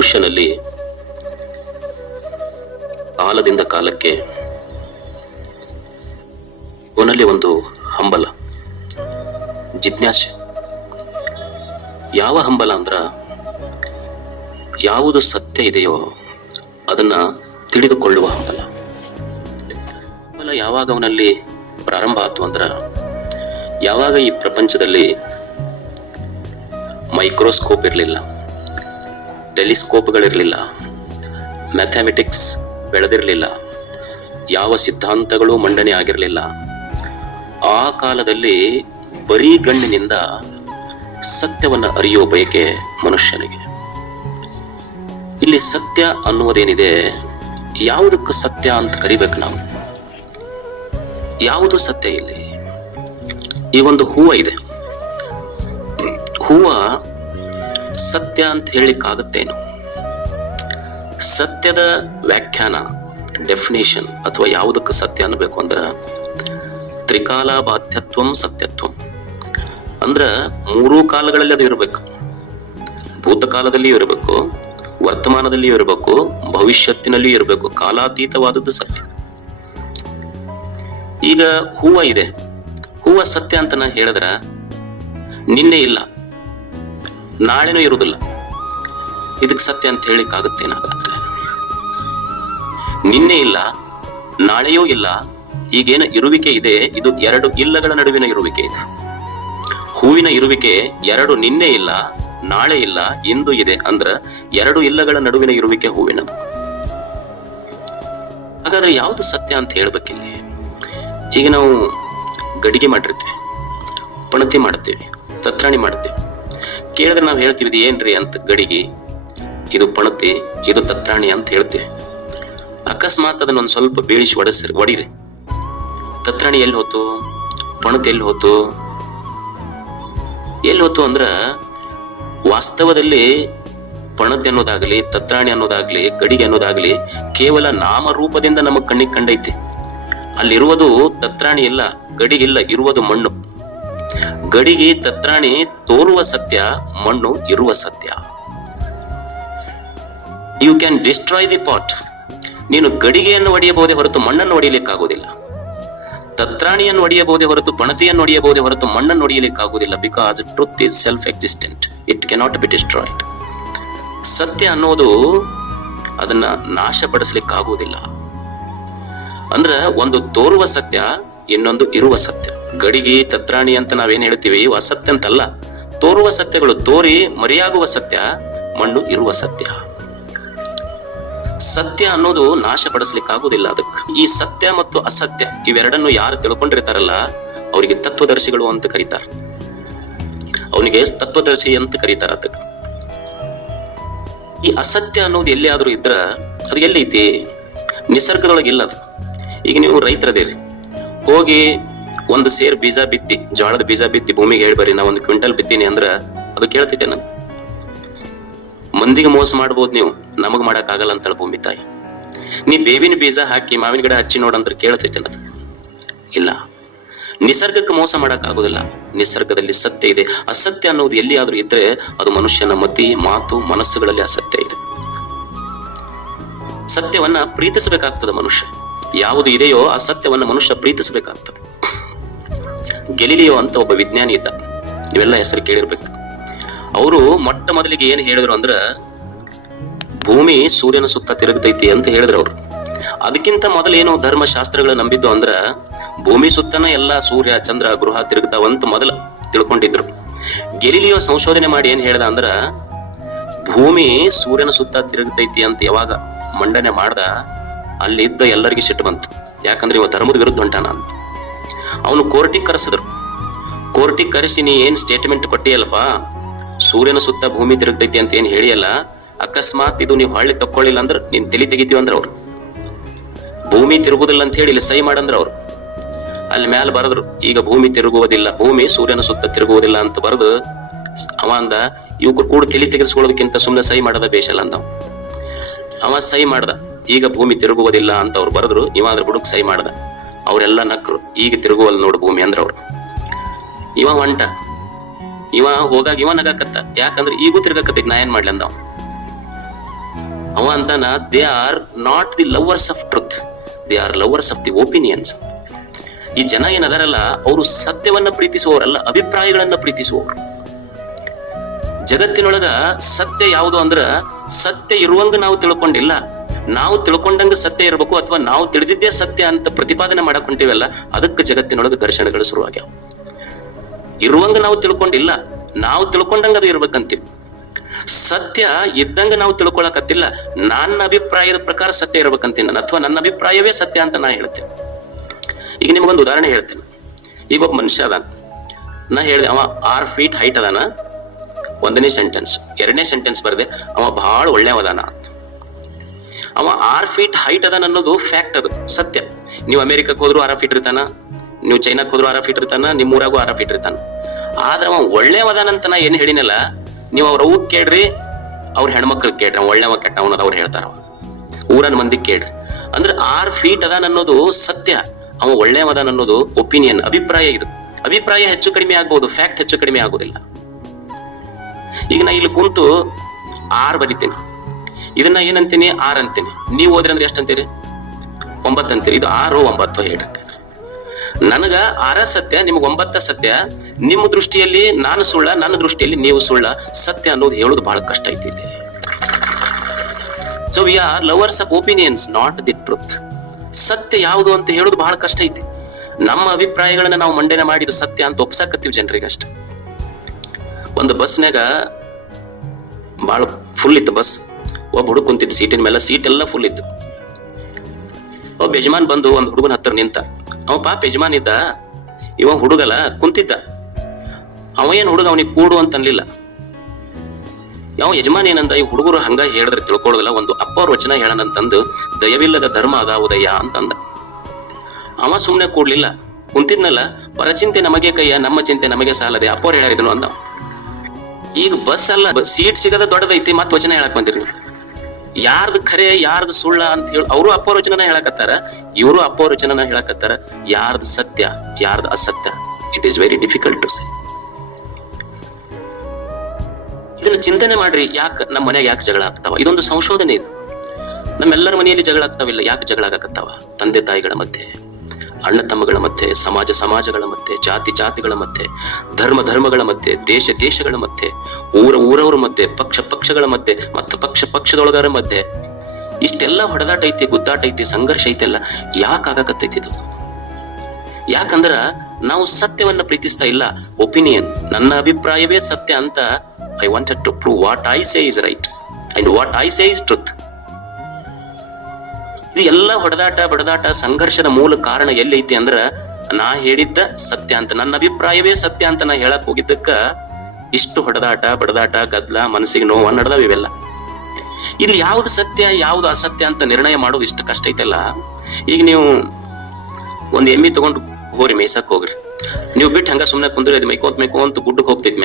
ಮನುಷ್ಯನಲ್ಲಿ ಕಾಲದಿಂದ ಕಾಲಕ್ಕೆ ಅವನಲ್ಲಿ ಒಂದು ಹಂಬಲ, ಜಿಜ್ಞಾಸೆ. ಯಾವ ಹಂಬಲ ಅಂದ್ರ, ಯಾವುದು ಸತ್ಯ ಇದೆಯೋ ಅದನ್ನ ತಿಳಿದುಕೊಳ್ಳುವ ಹಂಬಲ. ಹಂಬಲ ಯಾವಾಗ ಅವನಲ್ಲಿ ಪ್ರಾರಂಭ ಆಯ್ತು ಅಂದ್ರ, ಯಾವಾಗ ಈ ಪ್ರಪಂಚದಲ್ಲಿ ಮೈಕ್ರೋಸ್ಕೋಪ್ ಇರಲಿಲ್ಲ, ಟೆಲಿಸ್ಕೋಪ್ಗಳಿರಲಿಲ್ಲ, ಮ್ಯಾಥಮೆಟಿಕ್ಸ್ ಬೆಳೆದಿರಲಿಲ್ಲ, ಯಾವ ಸಿದ್ಧಾಂತಗಳು ಮಂಡನೆ ಆಗಿರಲಿಲ್ಲ, ಆ ಕಾಲದಲ್ಲಿ ಬರೀ ಗಣ್ಣಿನಿಂದ ಸತ್ಯವನ್ನು ಅರಿಯೋ ಬಯಕೆ ಮನುಷ್ಯನಿಗೆ. ಇಲ್ಲಿ ಸತ್ಯ ಅನ್ನುವುದೇನಿದೆ, ಯಾವುದಕ್ಕೆ ಸತ್ಯ ಅಂತ ಕರಿಬೇಕು ನಾವು? ಯಾವುದು ಸತ್ಯ? ಇಲ್ಲಿ ಈ ಒಂದು ಹೂವ ಇದೆ, ಹೂವ ಸತ್ಯ ಅಂತ ಹೇಳಿಕ್ಕಾಗತ್ತೇನು? ಸತ್ಯದ ವ್ಯಾಖ್ಯಾನ, ಡೆಫಿನೇಷನ್ ಅಥವಾ ಯಾವುದಕ್ಕೆ ಸತ್ಯ ಅನ್ನಬೇಕು ಅಂದ್ರ, ತ್ರಿಕಾಲ ಬಾಧ್ಯತ್ವಂ ಸತ್ಯತ್ವಂ. ಅಂದ್ರ ಮೂರೂ ಕಾಲಗಳಲ್ಲಿ ಅದು ಇರಬೇಕು. ಭೂತಕಾಲದಲ್ಲಿಯೂ ಇರಬೇಕು, ವರ್ತಮಾನದಲ್ಲಿಯೂ ಇರಬೇಕು, ಭವಿಷ್ಯತ್ತಿನಲ್ಲಿಯೂ ಇರಬೇಕು. ಕಾಲಾತೀತವಾದದ್ದು ಸತ್ಯ. ಈಗ ಹೂವ ಇದೆ, ಹೂವ ಸತ್ಯ ಅಂತ ನಾ ಹೇಳಿದ್ರ ನಿನ್ನೆ ಇಲ್ಲ, ನಾಳೆನೂ ಇರುವುದಿಲ್ಲ. ಇದಕ್ಕೆ ಸತ್ಯ ಅಂತ ಹೇಳಿಕ್ಕಾಗತ್ತೇನಾಗಾದ್ರೆ? ನಿನ್ನೆ ಇಲ್ಲ, ನಾಳೆಯೂ ಇಲ್ಲ, ಈಗೇನು ಇರುವಿಕೆ ಇದೆ, ಇದು ಎರಡು ಇಲ್ಲಗಳ ನಡುವಿನ ಇರುವಿಕೆ ಇದೆ. ಹೂವಿನ ಇರುವಿಕೆ ಎರಡು, ನಿನ್ನೆ ಇಲ್ಲ, ನಾಳೆ ಇಲ್ಲ, ಇಂದು ಇದೆ. ಅಂದ್ರ ಎರಡು ಇಲ್ಲಗಳ ನಡುವಿನ ಇರುವಿಕೆ ಹೂವಿನದು. ಹಾಗಾದ್ರೆ ಯಾವುದು ಸತ್ಯ ಅಂತ ಹೇಳ್ಬೇಕಿಲ್ಲಿ? ಈಗ ನಾವು ಗಡಿಗೆ ಮಾಡಿರ್ತೀವಿ, ಪಣತಿ ಮಾಡ್ತೀವಿ, ತತ್ರಾಣಿ ಮಾಡ್ತೀವಿ. ಕೇಳಿದ್ರೆ ನಾವು ಹೇಳ್ತೀವಿ ಇದು ಏನ್ರಿ ಅಂತ. ಗಡಿಗೆ, ಇದು ಪಣತಿ, ಇದು ತತ್ರಾಣಿ ಅಂತ ಹೇಳ್ತೀವಿ. ಅಕಸ್ಮಾತ್ ಅದನ್ನೊಂದು ಸ್ವಲ್ಪ ಬೇಳಿಸಿ ಒಡಿರಿ, ತತ್ರಾಣಿ ಎಲ್ಲಿ ಹೋತು, ಪಣತಿ ಎಲ್ಲಿ ಹೋತು? ಎಲ್ಲಿ ಹೋತು ಅಂದ್ರ, ವಾಸ್ತವದಲ್ಲಿ ಪಣತಿ ಅನ್ನೋದಾಗ್ಲಿ, ತತ್ರಾಣಿ ಅನ್ನೋದಾಗ್ಲಿ, ಗಡಿಗೆ ಅನ್ನೋದಾಗ್ಲಿ ಕೇವಲ ನಾಮರೂಪದಿಂದ ನಮಗ್ ಕಣ್ಣಿಗೆ ಕಂಡೈತಿ. ಅಲ್ಲಿರುವುದು ತತ್ರಾಣಿ ಇಲ್ಲ, ಗಡಿಗಿಲ್ಲ, ಇರುವುದು ಮಣ್ಣು. ಗಡಿಗೆ ತತ್ರಾಣಿ ತೋರುವ ಸತ್ಯ, ಮಣ್ಣು ಇರುವ ಸತ್ಯ. You can destroy the pot. ನೀನು ಗಡಿಗೆಯನ್ನು ಒಡೆಯಬಹುದೇ ಹೊರತು ಮಣ್ಣನ್ನು ಒಡೆಯಲಿಕ್ಕಾಗುವುದಿಲ್ಲ. ತತ್ರಾಣಿಯನ್ನು ಒಡೆಯಬಹುದೇ ಹೊರತು ಪಣತಿಯನ್ನು ಒಡೆಯಬಹುದೇ ಹೊರತು ಮಣ್ಣನ್ನು ಒಡೆಯಲಿಕ್ಕಾಗುವುದಿಲ್ಲ. Because truth is self existent, it cannot be destroyed. ಸತ್ಯ ಅನ್ನೋದು ಅದನ್ನ ನಾಶಪಡಿಸಲಿಕ್ಕಾಗುವುದಿಲ್ಲ. ಅಂದ್ರ ಒಂದು ತೋರುವ ಸತ್ಯ, ಇನ್ನೊಂದು ಇರುವ ಸತ್ಯ. ಗಡಿಗೆ ತತ್ರಾಣಿ ಅಂತ ನಾವೇನ್ ಹೇಳ್ತೀವಿ, ಅಸತ್ಯ ಅಂತಲ್ಲ, ತೋರುವ ಸತ್ಯಗಳು. ತೋರಿ ಮರೆಯಾಗುವ ಸತ್ಯ, ಮಣ್ಣು ಇರುವ ಸತ್ಯ. ಸತ್ಯ ಅನ್ನೋದು ನಾಶಪಡಿಸ್ಲಿಕ್ಕಾಗುವುದಿಲ್ಲ. ಅದಕ್ಕೆ ಈ ಸತ್ಯ ಮತ್ತು ಅಸತ್ಯ ಇವೆರಡನ್ನು ಯಾರು ತಿಳ್ಕೊಂಡಿರ್ತಾರಲ್ಲ ಅವರಿಗೆ ತತ್ವದರ್ಶಿಗಳು ಅಂತ ಕರೀತಾರೆ. ಅವನಿಗೆ ತತ್ವದರ್ಶಿ ಅಂತ ಕರೀತಾರ. ಅದಕ್ಕೆ ಈ ಅಸತ್ಯ ಅನ್ನೋದು ಎಲ್ಲಿಯಾದ್ರೂ ಇದ್ರ ಅದು ಎಲ್ಲೈತಿ? ನಿಸರ್ಗದೊಳಗಿಲ್ಲ ಅದು. ಈಗ ನೀವು ರೈತರದೇರಿ, ಹೋಗಿ ಒಂದು ಸೇರ್ ಬೀಜ ಬಿತ್ತಿ, ಜೋಳದ ಬೀಜ ಬಿತ್ತಿ ಭೂಮಿಗೆ ಹೇಳ್ಬರಿ ನಾ 1 ಕ್ವಿಂಟಲ್ ಬಿತ್ತೀನಿ ಅಂದ್ರ ಅದು ಕೇಳ್ತೈತೆ? ನಾನು ಮಂದಿಗೆ ಮೋಸ ಮಾಡ್ಬೋದು, ನೀವು ನಮಗ್ ಮಾಡಕ್ ಆಗಲ್ಲ ಅಂತ ಭೂಮಿ ತಾಯಿ. ನೀ ಬೇವಿನ ಬೀಜ ಹಾಕಿ ಮಾವಿನ ಗಿಡ ಹಚ್ಚಿ ನೋಡಂದ್ರೆ ಕೇಳ್ತೈತೆ? ಇಲ್ಲ. ನಿಸರ್ಗಕ್ಕೆ ಮೋಸ ಮಾಡಕ್ ಆಗುದಿಲ್ಲ. ನಿಸರ್ಗದಲ್ಲಿ ಸತ್ಯ ಇದೆ. ಅಸತ್ಯ ಅನ್ನೋದು ಎಲ್ಲಿಯಾದ್ರೂ ಇದ್ರೆ ಅದು ಮನುಷ್ಯನ ಮತಿ, ಮಾತು, ಮನಸ್ಸುಗಳಲ್ಲಿ ಅಸತ್ಯ ಇದೆ. ಸತ್ಯವನ್ನ ಪ್ರೀತಿಸಬೇಕಾಗ್ತದೆ ಮನುಷ್ಯ. ಯಾವುದು ಇದೆಯೋ ಆ ಸತ್ಯವನ್ನ ಮನುಷ್ಯ ಪ್ರೀತಿಸಬೇಕಾಗ್ತದೆ. ಗೆಲಿಲಿಯೋ ಅಂತ ಒಬ್ಬ ವಿಜ್ಞಾನಿ ಇದ್ದ, ಇವೆಲ್ಲ ಹೆಸರು ಕೇಳಿರ್ಬೇಕು. ಅವರು ಮೊಟ್ಟ ಮೊದಲಿಗೆ ಏನ್ ಹೇಳಿದ್ರು ಅಂದ್ರ, ಭೂಮಿ ಸೂರ್ಯನ ಸುತ್ತ ತಿರುಗತೈತಿ ಅಂತ ಹೇಳಿದ್ರು ಅವರು. ಅದಕ್ಕಿಂತ ಮೊದಲೇನು ಧರ್ಮಶಾಸ್ತ್ರಗಳ ನಂಬಿದ್ದು ಅಂದ್ರ, ಭೂಮಿ ಸುತ್ತನ ಎಲ್ಲಾ ಸೂರ್ಯ, ಚಂದ್ರ, ಗೃಹ ತಿರುಗ್ತಾವಂತ ಮೊದಲು ತಿಳ್ಕೊಂಡಿದ್ರು. ಗೆಲಿಲಿಯೋ ಸಂಶೋಧನೆ ಮಾಡಿ ಏನ್ ಹೇಳ್ದ ಅಂದ್ರ, ಭೂಮಿ ಸೂರ್ಯನ ಸುತ್ತ ತಿರುಗತೈತಿ ಅಂತ ಯಾವಾಗ ಮಂಡನೆ ಮಾಡ್ದ, ಅಲ್ಲಿ ಇದ್ದ ಎಲ್ಲರಿಗೂ ಸಿಟ್ಟು ಬಂತು. ಯಾಕಂದ್ರೆ ಇವ ಧರ್ಮದ ವಿರುದ್ಧ ಹೊಂಟಾನ ಅಂತ. ಅವನು ಕೋರ್ಟಿಗೆ ಕರೆಸಿದ್ರು. ಕೋರ್ಟಿಗೆ ಕರೆಸಿ, ನೀ ಏನ್ ಸ್ಟೇಟ್ಮೆಂಟ್ ಕೊಟ್ಟಿಯಲ್ಲಪ್ಪ, ಸೂರ್ಯನ ಸುತ್ತ ಭೂಮಿ ತಿರುಗ್ತೈತಿ ಅಂತ ಏನ್ ಹೇಳಿಯಲ್ಲ, ಅಕಸ್ಮಾತ್ ಇದು ನೀವು ಹಳ್ಳಿ ತಕ್ಕೊಳ್ಳಿಲ್ಲ ಅಂದ್ರೆ ನೀನ್ ತಲೆ ತೆಗಿತೀವಿ ಅಂದ್ರ ಅವ್ರು. ಭೂಮಿ ತಿರುಗುದಿಲ್ಲ ಅಂತ ಹೇಳಿ ಇಲ್ಲಿ ಸಹಿ ಮಾಡಂದ್ರ ಅವ್ರು. ಅಲ್ಲಿ ಮ್ಯಾಲ ಬರದ್ರು, ಈಗ ಭೂಮಿ ತಿರುಗುವುದಿಲ್ಲ, ಭೂಮಿ ಸೂರ್ಯನ ಸುತ್ತ ತಿರುಗುವುದಿಲ್ಲ ಅಂತ ಬರೆದು ಅವ ಅಂದ, ಇವ್ರು ಕೂಡ ತಲೆ ತೆಗೆಸ್ಕೊಳ್ಳೋದಕ್ಕಿಂತ ಸುಮ್ಮನೆ ಸಹಿ ಮಾಡದ ಬೇಷಲ್ಲ ಅಂದ. ಅವ ಸಹಿ ಮಾಡ್ದ, ಈಗ ಭೂಮಿ ತಿರುಗುವುದಿಲ್ಲ ಅಂತ ಅವ್ರು ಬರೆದ್ರು. ಇವ ಅದ್ರ ಬುಡಕ್ ಸಹಿ ಮಾಡ್ದ. ಅವರೆಲ್ಲ ನಕ್ರು, ಈಗ ತಿರುಗುವಲ್ ನೋಡು ಭೂಮಿ ಅಂದ್ರ ಅವ್ರು. ಇವ ಹೊಂಟ, ಇವ ಹೋಗಾಗ ಇವ ನಗಾಕತ್ತ. ಯಾಕಂದ್ರೆ ಈಗೂ ತಿರ್ಗಾಕತ್ತೈತಿ, ನಾ ಏನ್ ಮಾಡ್ಲಿ ಅಂದ. ಅವ ಅಂತಾನ, they are not the lovers of truth, they are lovers of the opinions. ಈ ಜನ ಏನದಾರಲ್ಲ, ಅವರು ಸತ್ಯವನ್ನ ಪ್ರೀತಿಸುವವರಲ್ಲ, ಅಭಿಪ್ರಾಯಗಳನ್ನ ಪ್ರೀತಿಸುವವರು. ಜಗತ್ತಿನೊಳಗ ಸತ್ಯ ಯಾವುದು ಅಂದ್ರ, ಸತ್ಯ ಇರುವಂಗ ನಾವು ತಿಳ್ಕೊಂಡಿಲ್ಲ, ನಾವು ತಿಳ್ಕೊಂಡಂಗ ಸತ್ಯ ಇರಬೇಕು, ಅಥವಾ ನಾವು ತಿಳಿದಿದ್ದೇ ಸತ್ಯ ಅಂತ ಪ್ರತಿಪಾದನೆ ಮಾಡಕ್ ಹೊಂಟಿವಲ್ಲ, ಅದಕ್ಕೆ ಜಗತ್ತಿನೊಳಗೆ ಘರ್ಷಣೆಗಳು ಶುರುವಾಗ್ಯಾವ. ಇರುವಂಗ ನಾವು ತಿಳ್ಕೊಂಡಿಲ್ಲ, ನಾವು ತಿಳ್ಕೊಂಡಂಗ ಅದು ಇರ್ಬೇಕಂತೀವಿ. ಸತ್ಯ ಇದ್ದಂಗ ನಾವು ತಿಳ್ಕೊಳಕತ್ತಿಲ್ಲ, ನನ್ನ ಅಭಿಪ್ರಾಯದ ಪ್ರಕಾರ ಸತ್ಯ ಇರ್ಬೇಕಂತೀನಿ ನಾನು, ಅಥವಾ ನನ್ನ ಅಭಿಪ್ರಾಯವೇ ಸತ್ಯ ಅಂತ ನಾ ಹೇಳ್ತೇನೆ. ಈಗ ನಿಮಗೊಂದು ಉದಾಹರಣೆ ಹೇಳ್ತೇನೆ. ಈಗ ಒಬ್ಬ ಮನುಷ್ಯ ಅದಾನ, ನಾ ಹೇಳಿದೆ ಅವ 6 feet ಹೈಟ್ ಅದಾನ, 1ನೇ ಸೆಂಟೆನ್ಸ್. 2ನೇ ಸೆಂಟೆನ್ಸ್ ಬರ್ದೆ, ಅವ ಬಹಳ ಒಳ್ಳೆಯವದಾನ ಅಂತ. ಅವ 6 feet ಹೈಟ್ ಅದಾನ ಅನ್ನೋದು ಫ್ಯಾಕ್ಟ್, ಅದು ಸತ್ಯ. ನೀವು ಅಮೆರಿಕಕ್ಕೆ ಹೋದ್ರು 6 feet ಇರ್ತಾನ, ನೀವು ಚೈನಾಕ್ ಹೋದ್ರು 6 feet ಇರ್ತಾನ, ನಿಮ್ಮ ಊರಾಗೂ 6 feet ಇರ್ತಾನ. ಆದ್ರೆ ಅವ ಒಳ್ಳೆಯವದಾನಂತ ನಾ ಏನ್ ಹೇಳಿನಲ್ಲ, ನೀವು ಅವ್ರ ಅವ್ಗ್ ಕೇಳ್ರಿ, ಅವ್ರ ಹೆಣ್ಮಕ್ಳಿಗೆ ಕೇಳ್ರಿ, ಅವ ಒಳ್ಳೆವ ಕೆಟ್ಟ ಅವನದ ಅವ್ರು ಹೇಳ್ತಾರ. ಊರನ್ ಮಂದಿ ಕೇಳ್ರಿ. ಅಂದ್ರೆ 6 feet ಅದಾನ ಅನ್ನೋದು ಸತ್ಯ, ಅವ ಒಳ್ಳೆಯವದಾನ ಅನ್ನೋದು ಒಪಿನಿಯನ್, ಅಭಿಪ್ರಾಯ. ಇದು ಅಭಿಪ್ರಾಯ ಹೆಚ್ಚು ಕಡಿಮೆ ಆಗ್ಬಹುದು, ಫ್ಯಾಕ್ಟ್ ಹೆಚ್ಚು ಕಡಿಮೆ ಆಗುದಿಲ್ಲ. ಈಗ ನಾ ಇಲ್ಲಿ ಕುಂತು 6 ಬರಿತೀನಿ, ಇದನ್ನ ಏನಂತೀನಿ 6 ಅಂತೀನಿ. ನೀವು ಹೋದ್ರಿ ಅಂದ್ರೆ ಎಷ್ಟು ಅಂತೀರಿ? 9 ಅಂತೀರಿ. ಇದು 6, 9, 7. ನನಗ 6 ಸತ್ಯ, ನಿಮ್ಗೆ 9 ಸತ್ಯ. ನಿಮ್ಮ ದೃಷ್ಟಿಯಲ್ಲಿ ನಾನು ಸುಳ್ಳ, ನನ್ನ ದೃಷ್ಟಿಯಲ್ಲಿ ನೀವು ಸುಳ್ಳ. ಸತ್ಯ ಅನ್ನೋದು ಹೇಳೋದು ಬಹಳ ಕಷ್ಟ ಐತಿ ಇಲ್ಲಿ. So we are lovers of opinions, not the truth. ಸತ್ಯ ಯಾವುದು ಅಂತ ಹೇಳೋದು ಬಹಳ ಕಷ್ಟ ಐತಿ. ನಮ್ಮ ಅಭಿಪ್ರಾಯಗಳನ್ನ ನಾವು ಮಂಡನೆ ಮಾಡಿದ್ದು ಸತ್ಯ ಅಂತ ಒಪ್ಸಾಕತ್ತೀವಿ ಜನರಿಗೆ ಅಷ್ಟೆ. ಒಂದು ಬಸ್ನಾಗ ಬಹಳ ಫುಲ್ ಇತ್ತು ಬಸ್. ಒಬ್ಬ ಹುಡುಗ ಕುಂತಿದ್ದು ಸೀಟಿನ ಮೇಲೆ, ಸೀಟ್ ಎಲ್ಲ ಫುಲ್ ಇತ್ತು. ಒಬ್ಬ ಯಜಮಾನ್ ಬಂದು ಒಂದು ಹುಡುಗನ ಹತ್ರ ನಿಂತ. ಅವ ಪಾಪ ಯಜಮಾನ್ ಇದ್ದ, ಇವ ಹುಡುಗಲ್ಲ ಕುಂತಿದ್ದ. ಅವ ಏನ್ ಹುಡುಗ ಅವನಿಗೆ ಕೂಡು ಅಂತ ಅನ್ಲಿಲ್ಲ. ಯಾವ ಯಜಮಾನ್ ಏನಂದ, ಈ ಹುಡುಗರು ಹಂಗ ಹೇಳಿದ್ರೆ ತಿಳ್ಕೊಳ್ಳೋದಿಲ್ಲ, ಒಂದು ಅಪ್ಪವ್ರ ವಚನ ಹೇಳನಂತಂದು, ದಯವಿಲ್ಲದ ಧರ್ಮ ಅದ ಉದಯ ಅಂತಂದ. ಅವ ಸುಮ್ನೆ ಕೂಡ್ಲಿಲ್ಲ, ಕುಂತಿದ್ನಲ್ಲ, ಪರಚಿಂತೆ ನಮಗೆ ಕೈಯ, ನಮ್ಮ ಚಿಂತೆ ನಮಗೆ ಸಾಲದೆ, ಅಪ್ಪವ್ರು ಹೇಳಿದನು ಅಂದ. ಈಗ ಬಸ್ ಅಲ್ಲ, ಸೀಟ್ ಸಿಗದ ದೊಡ್ಡದೈತಿ, ಮತ್ ವಚನ ಹೇಳಕ್ ಬಂದಿರಿ. ಯಾರ್ದು ಖರೆ ಯಾರ್ದು ಸುಳ್ಳ ಅಂತ ಹೇಳಿ ಅವರು ಅಪ್ಪವ್ರ ವಚನ ಹೇಳಕತ್ತಾರ, ಇವರು ಅಪ್ಪವ್ರ ವಚನ ಹೇಳಕತ್ತಾರ. ಯಾರ್ದು ಸತ್ಯ ಯಾರ್ದು ಅಸತ್ಯ, it is very difficult to say. ಇದನ್ನ ಚಿಂತನೆ ಮಾಡ್ರಿ. ಯಾಕೆ ನಮ್ಮ ಮನೆಯಾಗ ಯಾಕೆ ಜಗಳ ಆಗ್ತಾವ? ಇದೊಂದು ಸಂಶೋಧನೆ. ಇದು ನಮ್ಮೆಲ್ಲರ ಮನೆಯಲ್ಲಿ ಜಗಳ ಆಗ್ತಾವಿಲ್ಲ. ಯಾಕೆ ಜಗಳ ಆಗಕತ್ತಾವ? ತಂದೆ ತಾಯಿಗಳ ಮಧ್ಯೆ, ಅಣ್ಣ ತಮ್ಮಗಳ ಮಧ್ಯೆ, ಸಮಾಜಗಳ ಮಧ್ಯೆ, ಜಾತಿಗಳ ಮಧ್ಯೆ, ಧರ್ಮಗಳ ಮಧ್ಯೆ, ದೇಶಗಳ ಮಧ್ಯೆ, ಊರವರ ಮಧ್ಯೆ, ಪಕ್ಷಗಳ ಮಧ್ಯೆ, ಮತ್ತು ಪಕ್ಷದೊಳಗರ ಮಧ್ಯೆ. ಇಷ್ಟೆಲ್ಲ ಹೊಡೆದಾಟ ಐತಿ, ಗುದ್ದಾಟ ಐತಿ, ಸಂಘರ್ಷ ಐತೆಲ್ಲ. ಯಾಕೆ ಆಗಾಕತ್ತೈತಿ ಇದು? ಯಾಕಂದ್ರ ನಾವು ಸತ್ಯವನ್ನ ಪ್ರೀತಿಸ್ತಾ ಇಲ್ಲ. ಒಪಿನಿಯನ್, ನನ್ನ ಅಭಿಪ್ರಾಯವೇ ಸತ್ಯ ಅಂತ. I wanted to prove what I say is right and what I say is truth. ಇದು ಎಲ್ಲ ಬಡದಾಟ ಸಂಘರ್ಷದ ಮೂಲ ಕಾರಣ ಎಲ್ಲೈತಿ ಅಂದ್ರ, ನಾ ಹೇಳಿದ್ದ ಸತ್ಯ ಅಂತ, ನನ್ನ ಅಭಿಪ್ರಾಯವೇ ಸತ್ಯ ಅಂತ ನಾ ಹೇಳಕ್ ಹೋಗಿದ್ದಕ್ಕ ಇಷ್ಟು ಬಡದಾಟ ಗದ್ಲ, ಮನಸ್ಸಿಗೆ ನೋವು ನಡೆದವ ಇವೆಲ್ಲ. ಇಲ್ಲಿ ಯಾವ್ದು ಸತ್ಯ ಯಾವ್ದು ಅಸತ್ಯ ಅಂತ ನಿರ್ಣಯ ಮಾಡೋದು ಇಷ್ಟು ಕಷ್ಟ ಐತಲ್ಲ. ಈಗ ನೀವು ಒಂದ್ ಎಮ್ಮಿ ತಗೊಂಡು ಹೋರಿ ಮೇಯ್ಸಕ್ ಹೋಗ್ರಿ, ನೀವು ಬಿಟ್ಟು ಹಂಗ ಸುಮ್ನೆ ಕುಂದ್ರಿ, ಅದು ಮೇಯ್ಕೊಂತ ಗುಡ್ಡಕ್ಕೆ ಹೋಗ್ತೈತಿ.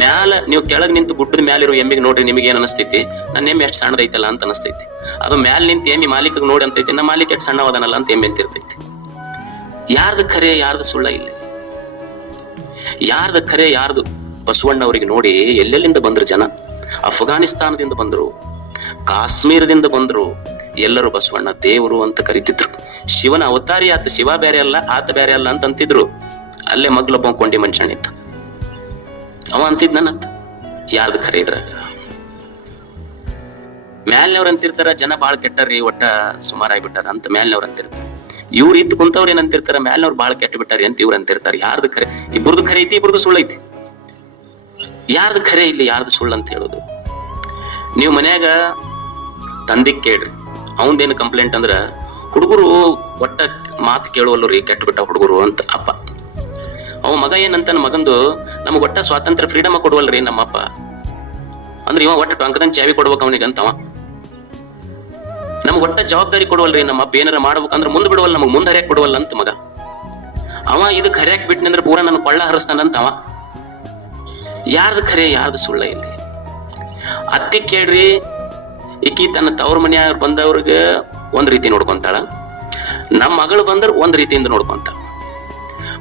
ಮ್ಯಾಲ ನೀವು ಕೆಳಗ್ ನಿಂತು ಗುಡ್ಡದ ಮ್ಯಾಲಿರೋ ಎಮ್ಮಿಗೆ ನೋಡ್ರಿ, ನಿಮಗೆ ಏನ್ ಅನಸ್ತೈತಿ? ನನ್ನ ಎಮ್ಮೆ ಎಷ್ಟು ಸಣ್ಣದೈತಲ್ಲ ಅಂತ ಅನಸ್ತೈತಿ. ಅದು ಮ್ಯಾಲ ನಿಂತು ಎಮ್ಮಿ ಮಾಲೀಕಗ್ ನೋಡಿ ಅಂತೈತಿ, ನಮ್ಮ ಮಾಲೀಕ ಎಷ್ಟು ಸಣ್ಣವದನಲ್ಲ ಅಂತ ಎಮ್ಮೆ ಅಂತಿರ್ತೈತಿ. ಯಾರ್ದು ಖರೆ ಯಾರ್ದು ಸುಳ್ಳ ಇಲ್ಲ. ಯಾರ್ದು ಖರೆ ಯಾರ್ದು? ಬಸವಣ್ಣವರಿಗೆ ನೋಡಿ ಎಲ್ಲೆಲ್ಲಿಂದ ಬಂದ್ರು ಜನ. ಅಫ್ಘಾನಿಸ್ತಾನದಿಂದ ಬಂದ್ರು, ಕಾಶ್ಮೀರದಿಂದ ಬಂದ್ರು. ಎಲ್ಲರೂ ಬಸವಣ್ಣ ದೇವರು ಅಂತ ಕರಿತಿದ್ರು. ಶಿವನ ಅವತಾರಿ ಆತ, ಶಿವ ಬೇರೆ ಅಲ್ಲ ಆತ ಬೇರೆ ಅಲ್ಲ ಅಂತ ಅಂತಿದ್ರು. ಅಲ್ಲೇ ಮಗ್ಲೊಬ್ಬ ಕೊಂಡಿ ಮನುಷ್ಯನ ಇದ್ದ, ಅವ ಅಂತಿದ್ ನನ್ನಂತ. ಯಾರ್ದು ಖರೆ ಇದ್ರಾಗ? ಮ್ಯಾಲ್ನವ್ರ ಅಂತಿರ್ತಾರ ಜನ ಬಾಳ್ ಕೆಟ್ಟಾರ್ರಿ, ಒಟ್ಟ ಸುಮಾರಾಗ್ಬಿಟ್ಟಾರ ಅಂತ ಮ್ಯಾಲ್ನವ್ರ ಅಂತಿರ್ತಾರ. ಇವ್ರು ಇತ್ತು ಕುಂತವ್ರ ಏನಂತಿರ್ತಾರ, ಮ್ಯಾಲ್ನವ್ರು ಬಾಳ್ ಕೆಟ್ಟ ಬಿಟ್ಟಾರಿ ಅಂತ ಇವ್ರು ಅಂತಿರ್ತಾರ. ಯಾರ್ದು ಖರೆ? ಇಬ್ಬರದು ಖರೆ ಐತಿ, ಇಬ್ಬರದು ಸುಳ್ಳು ಐತಿ. ಯಾರ್ದು ಖರೆ ಇಲ್ಲಿ ಯಾರ್ದು ಸುಳ್ಳು ಅಂತ ಹೇಳೋದು? ನೀವು ಮನ್ಯಾಗ ತಂದಿಗ್ ಕೇಳ್ರಿ, ಅವಂದೇನು ಕಂಪ್ಲೇಂಟ್ ಅಂದ್ರ, ಹುಡುಗರು ಒಟ್ಟ ಮಾತು ಕೇಳುವಲ್ರಿ, ಕೆಟ್ಟ ಬಿಟ್ಟ ಹುಡುಗರು ಅಂತ ಅಪ್ಪ. ಅವ ಮಗ ಏನಂತ, ಮಗಂದು ನಮಗ್ ಒಟ್ಟ ಸ್ವಾತಂತ್ರ್ಯ ಫ್ರೀಡಮ್ ಕೊಡುವಲ್ರಿ ನಮ್ಮಪ್ಪ ಅಂದ್ರೆ, ಇವ ಒಟ್ಟ ಟಂಕದನ್ ಚಾವಿ ಕೊಡ್ಬೇಕು ಅವನಿಗಂತವ. ನಮ್ಗ್ ಒಟ್ಟ ಜವಾಬ್ದಾರಿ ಕೊಡುವಲ್ರಿ ನಮ್ಮಪ್ಪ, ಏನಾರ ಮಾಡ್ಬೇಕಂದ್ರೆ ಮುಂದ್ ಬಿಡುವಲ್ಲ, ನಮಗ್ ಮುಂದ್ ಹರಿಯಾಕ್ ಬಿಡುವಲ್ಲ ಅಂತ ಮಗ. ಅವ ಇದಕ್ ಹರಿಯಾಕ್ ಬಿಟ್ನಂದ್ರೆ ಪೂರಾ ನನ್ ಕೊಳ್ಳ ಹರಿಸ್ತಾನಂತ ಅವ. ಯಾರ್ದು ಖರೆ ಯಾರ್ದು ಸುಳ್ಳ ಇಲ್ಲಿ? ಅತ್ತಿ ಕೇಳ್ರಿ, ಈಕಿ ತನ್ನ ತವ್ರ ಮನೆಯ ಬಂದವ್ರಿಗೆ ಒಂದ್ ರೀತಿ ನೋಡ್ಕೊಂತಾಳ, ನಮ್ಮ ಮಗಳು ಬಂದ್ರ ಒಂದ್ ರೀತಿಯಿಂದ ನೋಡ್ಕೊಂತಾಳ.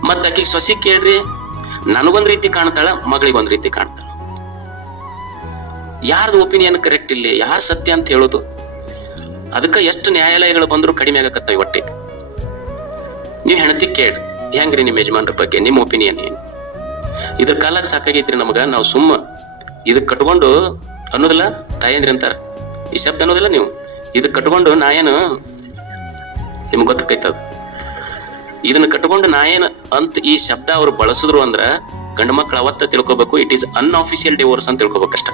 ಮತ್ತ ಆಕಿಗೆ ಸೊಸಿ ಕೇಳ್ರಿ, ನನಗೊಂದ್ ರೀತಿ ಕಾಣ್ತಾಳ, ಮಗಳಿಗೆ ಒಂದ್ ರೀತಿ ಕಾಣ್ತಾಳ. ಯಾರ್ದು ಒಪಿನಿಯನ್ ಕರೆಕ್ಟ್ ಇಲ್ಲಿ, ಯಾರು ಸತ್ಯ ಅಂತ ಹೇಳೋದು? ಅದಕ್ಕೆ ಎಷ್ಟು ನ್ಯಾಯಾಲಯಗಳು ಬಂದ್ರು ಕಡಿಮೆ ಆಗಕತ್ತಾವ ಒಟ್ಟಿಗೆ. ನೀವ್ ಹೆಣತಿ ಕೇಳ್ರಿ, ಹೆಂಗ್ರಿ ನಿಮ್ ಯಜಮಾನ್ರ ಬಗ್ಗೆ ನಿಮ್ ಒಪಿನಿಯನ್ ಏನು? ಇದ್ರ ಕಾಲಕ್ಕೆ ಸಾಕಾಗೈತ್ರಿ ನಮಗ. ನಾವು ಸುಮ್ಮ ಇದಕ್ ಕಟ್ಕೊಂಡು ಅನ್ನೋದಿಲ್ಲ, ತಾಯಂದ್ರಿ ಅಂತಾರ ಈ ಶಬ್ದ ಅನ್ನೋದಿಲ್ಲ. ನೀವು ಇದಕ್ ಕಟ್ಕೊಂಡು ನಾ ಏನು, ನಿಮ್ಗೆ ಗೊತ್ತೈತದ, ಇದನ್ನ ಕಟ್ಕೊಂಡು ನಾ ಏನ್ ಅಂತ ಈ ಶಬ್ದ ಅವ್ರು ಬಳಸಿದ್ರು ಅಂದ್ರ ಗಂಡು ಮಕ್ಳು ಅವತ್ತ ತಿಳ್ಕೊಬೇಕು, ಇಟ್ ಈಸ್ ಅನ್ಅಫಿಷಿಯಲ್ ಡಿವೋರ್ಸ್ ಅಂತ ತಿಳ್ಕೊಬೇಕಷ್ಟ.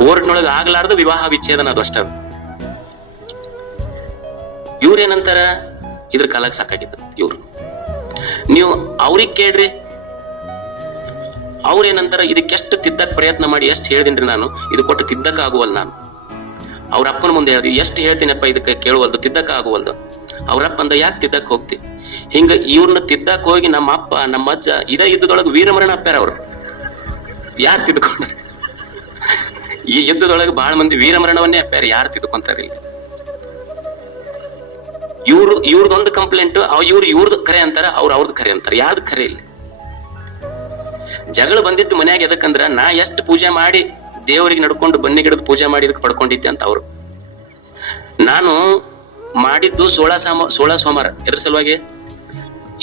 ಕೋರ್ಟ್ನೊಳಗೆ ಆಗ್ಲಾರ್ದ ವಿವಾಹ ವಿಚ್ಛೇದನ ಅದು ಅಷ್ಟ. ಇವ್ರೇನಂತಾರ, ಇದ್ರ ಕಾಲಕ್ಕೆ ಸಾಕಾಗಿದ್ದ ಇವ್ರು. ನೀವು ಅವ್ರಿಗೆ ಕೇಳ್ರಿ, ಅವ್ರೇನಂತಾರ, ಇದಕ್ಕೆಷ್ಟು ತಿದ್ದಕ್ ಪ್ರಯತ್ನ ಮಾಡಿ ಎಷ್ಟು ಹೇಳಿದಿನ್ರಿ ನಾನು, ಇದು ಕೊಟ್ಟು ತಿದ್ದಕ್ಕ ಆಗುವಲ್ ನಾನು. ಅವ್ರ ಅಪ್ಪನ ಮುಂದೆ ಹೇಳ್ದಿ, ಎಷ್ಟು ಹೇಳ್ತೀನಪ್ಪ ಇದಕ್ಕೆ ಕೇಳುವಲ್ದು, ತಿದ್ದಕ್ಕ ಆಗುವಲ್ದು. ಅವ್ರಪ್ಪ ಅಂದ, ಯಾಕೆ ತಿದ್ದಕ್ ಹೋಗ್ತಿ? ಹಿಂಗ ಇವ್ರನ್ನ ತಿದ್ದಕ್ ಹೋಗಿ ನಮ್ಮ ಅಪ್ಪ ನಮ್ಮ ಅಜ್ಜ ಇದ ಯುದ್ಧದೊಳಗೆ ವೀರಮರಣ ಅಪ್ಪ್ಯಾರ. ಅವ್ರು ಯಾರು ತಿದ್ಕೊಂಡ್ರ? ಈ ಯುದ್ಧದೊಳಗೆ ಬಹಳ ಮಂದಿ ವೀರಮರಣವನ್ನೇ ಅಪ್ಪ್ಯಾರ. ಯಾರು ತಿದ್ಕೊಂತಾರ ಇಲ್ಲಿ? ಇವ್ರದೊಂದು ಕಂಪ್ಲೇಂಟ್, ಇವ್ರದ್ದು ಖರೆ ಅಂತಾರ, ಅವ್ರದ್ದು ಖರೆ ಅಂತಾರ. ಯಾರ್ದು ಖರೆ ಇಲ್ಲಿ? ಜಗಳ ಬಂದಿದ್ದು ಮನ್ಯಾಗ ಎದಕ್ಕಂದ್ರ, ನಾ ಎಷ್ಟು ಪೂಜೆ ಮಾಡಿ ದೇವರಿಗೆ ನಡ್ಕೊಂಡು ಬನ್ನಿ ಗಿಡದ ಪೂಜೆ ಮಾಡಿ ಇದಕ್ಕೆ ಪಡ್ಕೊಂಡಿದ್ದೆ ಅಂತ ಅವ್ರು. ನಾನು ಮಾಡಿದ್ದು 16 ಸೋಮವಾರ ಎದ್ರ ಸಲುವಾಗಿ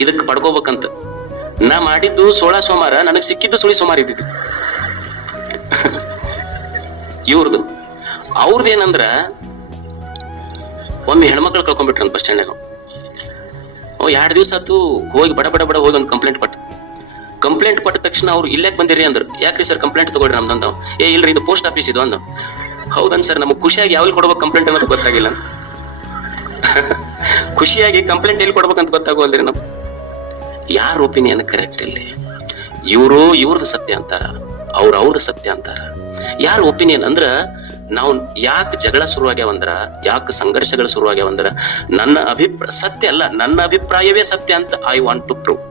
ಇದಕ್ಕೆ ಪಡ್ಕೋಬೇಕಂತ. ನಾ ಮಾಡಿದ್ದು 16 ಸೋಮವಾರ, ನನಗ್ ಸಿಕ್ಕಿದ್ದು ಸುಳಿ ಸೋಮವಾರ ಇದ್ದಿದ್ದು. ಇವ್ರದು ಅವ್ರದ್ದೇನಂದ್ರ, ಒಮ್ಮೆ ಹೆಣ್ಮಕ್ಳು ಕಳ್ಕೊಂಡ್ಬಿಟ್ರಂತ ಬಸ್ ಸ್ಟ್ಯಾಂಡ್. 2 ದಿವಸ ಆತು ಹೋಗಿ ಬಡ ಹೋಗಿ ಒಂದು ಕಂಪ್ಲೇಂಟ್ ಕೊಟ್ಟ ತಕ್ಷಣ ಅವ್ರು ಇಲ್ಲೇಕ್ ಬಂದಿರಿ ಅಂದ್ರು. ಯಾಕ್ರಿ ಸರ್ ಕಂಪ್ಲೇಂಟ್ ತಗೊಳ್ರಿ ನಮ್ದಂದ? ಇಲ್ರಿ ಇದು ಪೋಸ್ಟ್ ಆಫೀಸ್ ಇದು ಅಂದ. ಹೌದನ್ ಸರ್, ನಮಗ್ ಖುಷಿಯಾಗಿ ಯಾವಾಗ ಕೊಡ್ಬೇಕು ಕಂಪ್ಲೇಂಟ್ ಅನ್ನೋದು ಗೊತ್ತಾಗಿಲ್ಲ. ಖುಷಿಯಾಗಿ ಕಂಪ್ಲೇಂಟ್ ಎಲ್ಲಿ ಕೊಡ್ಬೇಕಂತ ಗೊತ್ತಾಗೋಲ್ರಿ ನಮ್. ಯಾರ ಒಪಿನಿಯನ್ ಕರೆಕ್ಟ್ ಇಲ್ಲಿ? ಇವ್ರದ್ದು ಸತ್ಯ ಅಂತಾರ, ಅವ್ರದ್ದು ಸತ್ಯ ಅಂತಾರ. ಯಾರ ಒಪಿನಿಯನ್ ಅಂದ್ರ, ನಾವು ಯಾಕೆ ಜಗಳ ಶುರುವಾಗ್ಯಾವಂದ್ರ, ಯಾಕೆ ಸಂಘರ್ಷಗಳು ಶುರುವಾಗ್ಯಾವಂದ್ರ, ಸತ್ಯ ಅಲ್ಲ, ನನ್ನ ಅಭಿಪ್ರಾಯವೇ ಸತ್ಯ ಅಂತ ಐ ವಾಂಟ್ ಟು ಪ್ರೂವ್.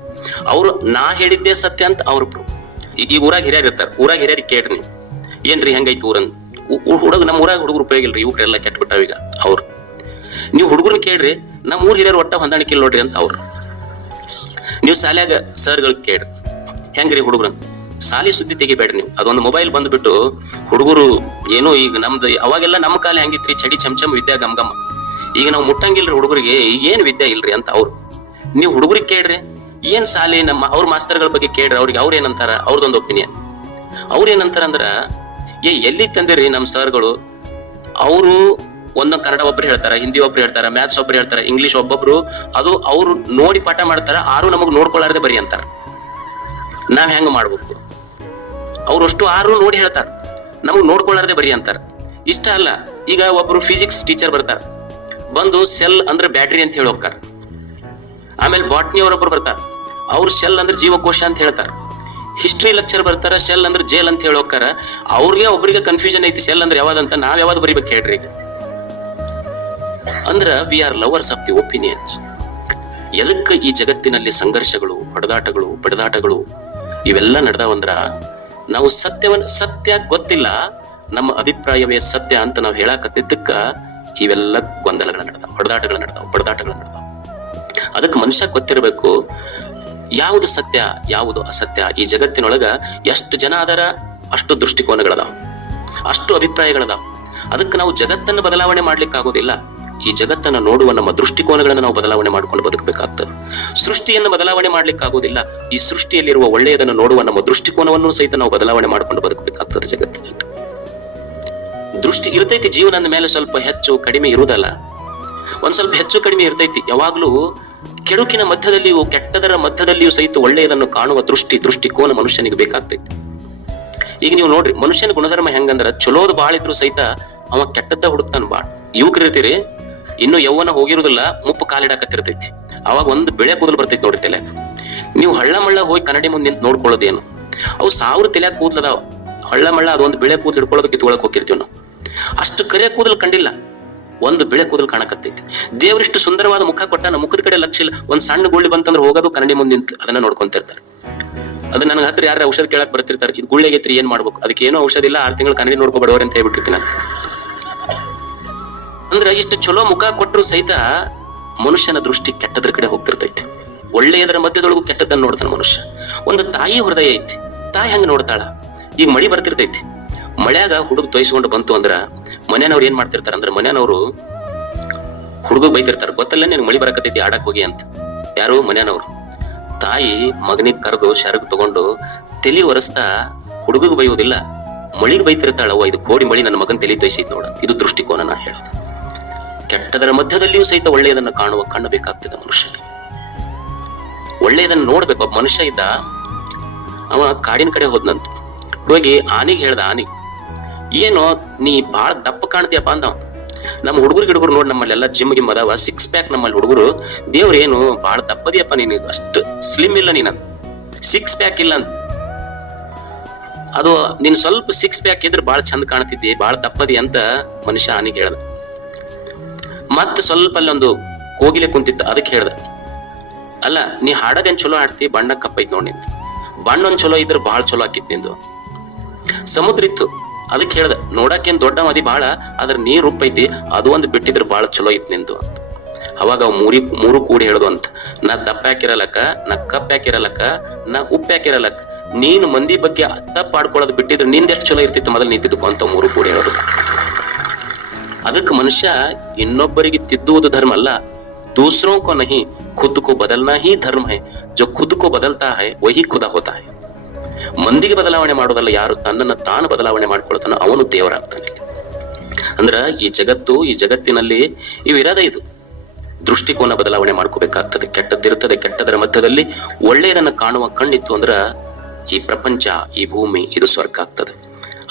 ಅವ್ರು ನಾ ಹೇಳಿದ್ದೇ ಸತ್ಯ ಅಂತ ಅವ್ರು ಪ್ರೂವ್. ಈ ಊರಾಗ ಹಿರಿಯರ್ ಇರ್ತಾರ, ಊರಾಗ ಹಿರಿಯರಿಗೆ ಕೇಳ್ರಿ ನೀವು, ಏನ್ರಿ ಹೆಂಗೈತಿ ಊರನ್ ನಮ್ಮ ಊರಾಗ ಹುಡುಗರು ಉಪಯೋಗ ಇಲ್ರಿ, ಇವ್ರೆಲ್ಲ ಕೆಟ್ಬಿಟ್ಟಾವ ಈಗ. ಅವ್ರು ನೀವು ಹುಡುಗರನ್ನ ಕೇಳ್ರಿ, ನಮ್ಮ ಊರ್ ಹಿರಿಯರು ಒಟ್ಟ ಹೊಂದಾಣಿಕೆ ನೋಡ್ರಿ ಅಂತ ಅವ್ರು. ನೀವು ಶಾಲ್ಯಾಗ ಸರ್ಗಳು ಕೇಳ್ರಿ, ಹೆಂಗ್ರಿ ಹುಡುಗರನ್ ಸಾಲಿ ಸುದ್ದಿ ತೆಗಿಬೇಡ್ರಿ ನೀವು. ಅದೊಂದು ಮೊಬೈಲ್ ಬಂದ್ಬಿಟ್ಟು ಹುಡುಗರು ಏನೋ, ಈಗ ನಮ್ದು ಅವಾಗೆಲ್ಲ ನಮ್ಮ ಕಾಲ ಹೆಂಗಿತ್ರಿ, ಚಡಿ ಚಮಚಮ್ ವಿದ್ಯಾ ಗಮಗಮ. ಈಗ ನಾವು ಮುಟ್ಟಂಗಿಲ್ರಿ ಹುಡುಗರಿಗೆ, ಏನ್ ವಿದ್ಯೆ ಇಲ್ರಿ ಅಂತ ಅವ್ರು. ನೀವು ಹುಡುಗರಿಗೆ ಕೇಳ್ರಿ, ಏನ್ ಸಾಲಿ ಅವ್ರ ಮಾಸ್ತರ್ಗಳ ಬಗ್ಗೆ ಕೇಳ್ರಿ, ಅವ್ರಿಗೆ ಅವ್ರ ಏನಂತಾರ, ಅವ್ರದೊಂದು ಒಪಿನಿಯನ್. ಅವ್ರೇನಂತಾರ ಅಂದ್ರ, ಎಲ್ಲಿ ತಂದಿರಿ ನಮ್ ಸರ್ಗಳು, ಅವರು ಒಂದೊಂದು ಕನ್ನಡ ಒಬ್ರು ಹೇಳ್ತಾರ, ಹಿಂದಿ ಒಬ್ರು ಹೇಳ್ತಾರ, ಮ್ಯಾಥ್ಸ್ ಒಬ್ರು ಹೇಳ್ತಾರ, ಇಂಗ್ಲಿಷ್ ಒಬ್ಬೊಬ್ರು, ಅದು ಅವ್ರು ನೋಡಿ ಪಾಠ ಮಾಡ್ತಾರ, ಆರು ನಮಗ್ ನೋಡ್ಕೊಳ್ಳಾರ್ದೆ ಬರಿ ಅಂತಾರ. ನಾವ್ ಹೆಂಗ ಮಾಡ್ಬೇಕು? ಅವ್ರು ಅಷ್ಟು 6 ನೋಡಿ ಹೇಳ್ತಾರ, ನಮಗ್ ನೋಡ್ಕೊಳ್ಳಾರ್ದೆ ಬರಿ ಅಂತಾರ. ಇಷ್ಟ ಅಲ್ಲ, ಈಗ ಒಬ್ರು ಫಿಸಿಕ್ಸ್ ಟೀಚರ್ ಬರ್ತಾರ, ಬಂದು ಸೆಲ್ ಅಂದ್ರೆ ಬ್ಯಾಟ್ರಿ ಅಂತ ಹೇಳಿ ಹೋಗ್ತಾರ. ಆಮೇಲೆ ಬಾಟ್ನಿ ಅವರೊಬ್ರು ಬರ್ತಾರ, ಅವ್ರು ಸೆಲ್ ಅಂದ್ರೆ ಜೀವಕೋಶ ಅಂತ ಹೇಳ್ತಾರ. ಹಿಸ್ಟ್ರಿ ಲೆಕ್ಚರ್ ಬರ್ತಾರ, ಸೆಲ್ ಅಂದ್ರೆ ಜೇಲ್ ಅಂತ ಹೇಳಿ ಹೋಗ್ತಾರ. ಅವ್ರಿಗೆ ಒಬ್ರಿಗೆ ಕನ್ಫ್ಯೂಷನ್ ಐತಿ, ಸೆಲ್ ಅಂದ್ರೆ ಯಾವ್ದಂತ, ನಾವ್ ಯಾವ್ದು ಬರಿಬೇಕು ಹೇಳ್ರಿ ಈಗ. ಅಂದ್ರ V are lovers of the opinions. ಎದಕ್ಕೆ ಈ ಜಗತ್ತಿನಲ್ಲಿ ಸಂಘರ್ಷಗಳು, ಹೊಡೆದಾಟಗಳು, ಬಡದಾಟಗಳು ಇವೆಲ್ಲ ನಡೆದಾವಂದ್ರ, ನಾವು ಸತ್ಯ ಗೊತ್ತಿಲ್ಲ, ನಮ್ಮ ಅಭಿಪ್ರಾಯವೇ ಸತ್ಯ ಅಂತ ನಾವು ಹೇಳಾಕತ್ತಿದ್ದಕ್ಕ ಇವೆಲ್ಲ ಗೊಂದಲಗಳು ನಡೆದಾವ, ಹೊಡೆದಾಟಗಳು ನಡೆದಾವ, ಬಡದಾಟಗಳು ನಡೆದಾವ. ಅದಕ್ಕೆ ಮನುಷ್ಯ ಗೊತ್ತಿರಬೇಕು ಯಾವುದು ಸತ್ಯ ಯಾವುದು ಅಸತ್ಯ. ಈ ಜಗತ್ತಿನೊಳಗ ಎಷ್ಟು ಜನ ಅದರ ಅಷ್ಟು ದೃಷ್ಟಿಕೋನಗಳದಾವ, ಅಷ್ಟು ಅಭಿಪ್ರಾಯಗಳದಾವ. ಅದಕ್ಕೆ ನಾವು ಜಗತ್ತನ್ನು ಬದಲಾವಣೆ ಮಾಡ್ಲಿಕ್ಕೆ ಆಗೋದಿಲ್ಲ. ಈ ಜಗತ್ತನ್ನು ನೋಡುವ ನಮ್ಮ ದೃಷ್ಟಿಕೋನಗಳನ್ನು ನಾವು ಬದಲಾವಣೆ ಮಾಡ್ಕೊಂಡು ಬದುಕಬೇಕಾಗ್ತದೆ. ಸೃಷ್ಟಿಯನ್ನು ಬದಲಾವಣೆ ಮಾಡ್ಲಿಕ್ಕೆ ಆಗೋದಿಲ್ಲ. ಈ ಸೃಷ್ಟಿಯಲ್ಲಿರುವ ಒಳ್ಳೆಯದನ್ನು ನೋಡುವ ನಮ್ಮ ದೃಷ್ಟಿಕೋನವನ್ನು ಸಹಿತ ನಾವು ಬದಲಾವಣೆ ಮಾಡ್ಕೊಂಡು ಬದುಕಬೇಕಾಗ್ತದೆ. ಜಗತ್ತಿನಲ್ಲಿ ದೃಷ್ಟಿ ಇರ್ತೈತಿ, ಜೀವನದ ಮೇಲೆ ಸ್ವಲ್ಪ ಹೆಚ್ಚು ಕಡಿಮೆ ಇರುವುದಲ್ಲ, ಒಂದ್ ಸ್ವಲ್ಪ ಹೆಚ್ಚು ಕಡಿಮೆ ಇರ್ತೈತಿ. ಯಾವಾಗ್ಲೂ ಕೆಡುಕಿನ ಮಧ್ಯದಲ್ಲಿಯೂ ಕೆಟ್ಟದರ ಮಧ್ಯದಲ್ಲಿಯೂ ಸಹಿತ ಒಳ್ಳೆಯದನ್ನು ಕಾಣುವ ದೃಷ್ಟಿಕೋನ ಮನುಷ್ಯನಿಗೆ ಬೇಕಾಗ್ತೈತಿ. ಈಗ ನೀವು ನೋಡ್ರಿ, ಮನುಷ್ಯನ ಗುಣಧರ್ಮ ಹೆಂಗಂದ್ರ, ಚಲೋದು ಬಾಳ ಇದ್ರು ಸಹಿತ ಅವ ಕೆಟ್ಟದ್ದ ಹುಡುಕ್ತಾನ ಬಾಳ್. ಯುವಕರಿರ್ತೀರಿ, ಇನ್ನು ಯೌವನ ಹೋಗಿರುದಿಲ್ಲ, ಮುಪ್ಪು ಕಾಲಿಡಾಕತ್ತಿರ್ತೈತಿ. ಅವಾಗ ಒಂದು ಬೆಳೆ ಕೂದಲು ಬರ್ತೈತಿ ನೋಡ್ರಿ ತಲೆಯಾಗ. ನೀವು ಹಳ್ಳ ಮಳ್ಳ ಹೋಗಿ ಕನ್ನಡಿ ಮುಂದೆ ನಿಂತು ನೋಡ್ಕೊಳ್ಳೋದೇನು, ಅವು 1000 ತಲೆಯಾಗ ಕೂದಲದಾವ. ಹಳ್ಳ ಮಳ್ಳ ಅದೊಂದು ಬೆಳೆ ಕೂದಲು ಹಿಡ್ಕೊಳ್ಳೋದಕ್ಕೆ ಕಿತ್ಕೊಳಕ್ ಹೋಗಿರ್ತೀವಿ ನಾವು. ಅಷ್ಟು ಕರೆ ಕೂದಲು ಕಂಡಿಲ್ಲ, ಒಂದು ಬೆಳೆ ಕೂದಲು ಕಾಣಕತ್ತೈತಿ. ದೇವರಿಷ್ಟು ಸುಂದರವಾದ ಮುಖ ಕೊಟ್ಟ, ಮುಖದ ಕಡೆ ಲಕ್ಷ ಇಲ್ಲ. ಒಂದ್ ಸಣ್ಣ ಗುಳ್ಳಿ ಬಂತಂದ್ರೆ ಹೋಗೋದು ಕನ್ನಡಿ ಮುಂದೆ ನಿಂತು ಅದನ್ನ ನೋಡ್ಕೊಂತಿರ್ತಾರೆ. ಅದು ನನಗೆ ಹತ್ರ ಯಾರು ಔಷಧ ಕೇಳಕ್ ಬರ್ತಿರ್ತಾರೆ, ಇದು ಗುಳ್ಳೆಗೈತ್ರಿ ಏನ್ ಮಾಡ್ಬೇಕು, ಅದಕ್ಕೆ ಏನೋ ಔಷಧ ಇಲ್ಲ, 6 ತಿಂಗಳು ಕನ್ನಡಿ ನೋಡ್ಕೊಬೇಡವ್ರಿ ಅಂತ ಹೇಳ್ಬಿಟ್ಟಿರ್ತೀನಿ ನಾನು. ಅಂದ್ರೆ ಇಷ್ಟು ಚಲೋ ಮುಖ ಕೊಟ್ಟರು ಸಹಿತ ಮನುಷ್ಯನ ದೃಷ್ಟಿ ಕೆಟ್ಟದ್ರ ಕಡೆ ಹೋಗ್ತಿರ್ತೈತಿ. ಒಳ್ಳೆಯದರ ಮಧ್ಯದೊಳಗೂ ಕೆಟ್ಟದನ್ನ ನೋಡ್ತಾನ ಮನುಷ್ಯ. ಒಂದು ತಾಯಿ ಹೃದಯ ಐತಿ, ತಾಯಿ ಹಂಗ ನೋಡ್ತಾಳ. ಈಗ ಮಳಿ ಬರ್ತಿರ್ತೈತಿ, ಮಳ್ಯಾಗ ಹುಡುಗ ತೊಯ್ಸ್ಕೊಂಡು ಬಂತು ಅಂದ್ರ ಮನೆಯವ್ರು ಏನ್ ಮಾಡ್ತಿರ್ತಾರ ಅಂದ್ರ ಮನೆಯವ್ರು ಹುಡುಗ ಬೈತಿರ್ತಾರ, ಗೊತ್ತಲ್ಲ ನೀನ್ ಮಳಿ ಬರಕತ್ತೈತಿ ಆಡಕ್ ಹೋಗಿ ಅಂತ. ಯಾರು? ಮನೆಯವ್ರು. ತಾಯಿ ಮಗನಿಗೆ ಕರೆದು ಶರಗ್ ತಗೊಂಡು ತಲಿ ಒರೆಸ್ತಾ ಹುಡುಗಗ್ ಬೈಯೋದಿಲ್ಲ, ಮಳಿಗೆ ಬೈತಿರ್ತಾಳ. ಇದು ಕೋಡಿ ಮಳಿ ನನ್ನ ಮಗನ್ ತಲಿ ತೊಯ್ಸೈತಿ ನೋಡ. ಇದು ದೃಷ್ಟಿಕೋನ ನಾ ಹೇಳೋದು. ಕೆಟ್ಟದರ ಮಧ್ಯದಲ್ಲಿಯೂ ಸಹಿತ ಒಳ್ಳೆಯದನ್ನ ಕಾಣುವ ಕಣ್ಣು ಬೇಕಾಗ್ತದೆ ಮನುಷ್ಯನಿಗೆ. ಒಳ್ಳೆಯದನ್ನ ನೋಡ್ಬೇಕು. ಒಬ್ಬ ಮನುಷ್ಯ ಇದ್ದ, ಅವ ಕಾಡಿನ ಕಡೆ ಹೋದ್ನಂತ. ಹೋಗಿ ಆನಿಗೆ ಹೇಳ್ದ, ಆನಿಗೆ ಏನೋ ನೀ ಬಾಳ ದಪ್ಪ ಕಾಣ್ತೀಯಪ್ಪ ಅಂದವ. ನಮ್ಮ ಹುಡುಗರು ನೋಡಿ, ನಮ್ಮಲ್ಲೆಲ್ಲ ಜಿಮ್ ಗಿಮ್ ಅದಾವ, 6 ಪ್ಯಾಕ್ ನಮ್ಮಲ್ಲಿ ಹುಡುಗರು. ದೇವ್ರ ಏನು ಬಾಳ ದಪ್ಪದಿಯಪ್ಪ ನೀನು, ಅಷ್ಟು ಸ್ಲಿಮ್ ಇಲ್ಲ ನೀನ, 6 ಪ್ಯಾಕ್ ಇಲ್ಲ ಅಂತ. ಅದು ನೀನ್ ಸ್ವಲ್ಪ 6 ಪ್ಯಾಕ್ ಇದ್ರೆ ಬಾಳ ಚಂದ ಕಾಣ್ತಿದ್ದಿ, ಬಾಳ ದಪ್ಪದಿ ಅಂತ ಮನುಷ್ಯ ಆನಿಗೆ ಹೇಳ್ದ. ಮತ್ತೆ ಸ್ವಲ್ಪ ಅಲ್ಲೊಂದು ಕೋಗಿಲೆ ಕುಂತಿದ್ದ, ಅದಕ್ಕೆ ಹೇಳ್ದ, ಅಲ್ಲ ನೀ ಹಾಡೋದೇನ್ ಚಲೋ ಆಡ್ತಿ, ಬಣ್ಣ ಕಪ್ಪೈತ್ ನೋಡಿ ನಿಂತ, ಬಣ್ಣ ಒಂದ್ ಚಲೋ ಇದ್ರೆ ಬಾಳ ಚಲೋ ಆಕಿತ್ ನಿಂದು. ಸಮುದ್ರ ಇತ್ತು, ಅದಕ್ಕೆ ಹೇಳ್ದ, ನೋಡಕ್ಕೇನ್ ದೊಡ್ಡ ಮದಿ ಬಾಳ, ಅದ್ರ ನೀರ್ ಉಪ್ಪೈತಿ, ಅದು ಒಂದು ಬಿಟ್ಟಿದ್ರೆ ಬಾಳ ಚಲೋ ಇತ್ ನಿಂದು. ಅವಾಗ ಅವ್ ಮೂರು ಕೂಡಿ ಹೇಳುದು ಅಂತ, ನಾ ದಪ್ಪ ಹಾಕಿರಲಕ್ಕ, ನಾ ಕಪ್ಪ ಹಾಕಿರಲಕ್ಕ, ನಾ ಉಪ್ಪ ಹಾಕಿರಲಕ್ಕ, ನೀನು ಮಂದಿ ಬಗ್ಗೆ ತಪ್ಪ ಆಡ್ಕೊಳ್ಳೋದು ಬಿಟ್ಟಿದ್ರೆ ನಿಂದೆಷ್ಟು ಚಲೋ ಇರ್ತಿತ್ತು ಮೊದಲು ನಿಂತಿದ್ದಕ್ಕೂ ಅಂತ ಮೂರು ಕೂಡಿ ಹೇಳೋದು. ಅದಕ್ಕೆ ಮನುಷ್ಯ ಇನ್ನೊಬ್ಬರಿಗೆ ತಿದ್ದುವುದು ಧರ್ಮ ಅಲ್ಲ, दूसरों को नहीं खुद को बदलना ही धर्म है, जो खुद को बदलता है वही खुदा होता है. ಮಂದಿಗೆ ಬದಲಾವಣೆ ಮಾಡೋದಲ್ಲ, ಯಾರು ತನ್ನನ್ನು ತಾನು ಬದಲಾವಣೆ ಮಾಡ್ಕೊಳ್ತಾನ ಅವನು ದೇವರಾಗ್ತಾನೆ. ಅಂದ್ರ ಈ ಜಗತ್ತು, ಈ ಜಗತ್ತಿನಲ್ಲಿ ಇವಿರದೇ. ಇದು ದೃಷ್ಟಿಕೋನ ಬದಲಾವಣೆ ಮಾಡ್ಕೋಬೇಕಾಗ್ತದೆ. ಕೆಟ್ಟದ್ದಿರ್ತದೆ, ಕೆಟ್ಟದರ ಮಧ್ಯದಲ್ಲಿ ಒಳ್ಳೆಯದನ್ನ ಕಾಣುವ ಕಣ್ಣಿತ್ತು ಅಂದ್ರ ಈ ಪ್ರಪಂಚ, ಈ ಭೂಮಿ ಇದು ಸ್ವರ್ಗ ಆಗ್ತದೆ.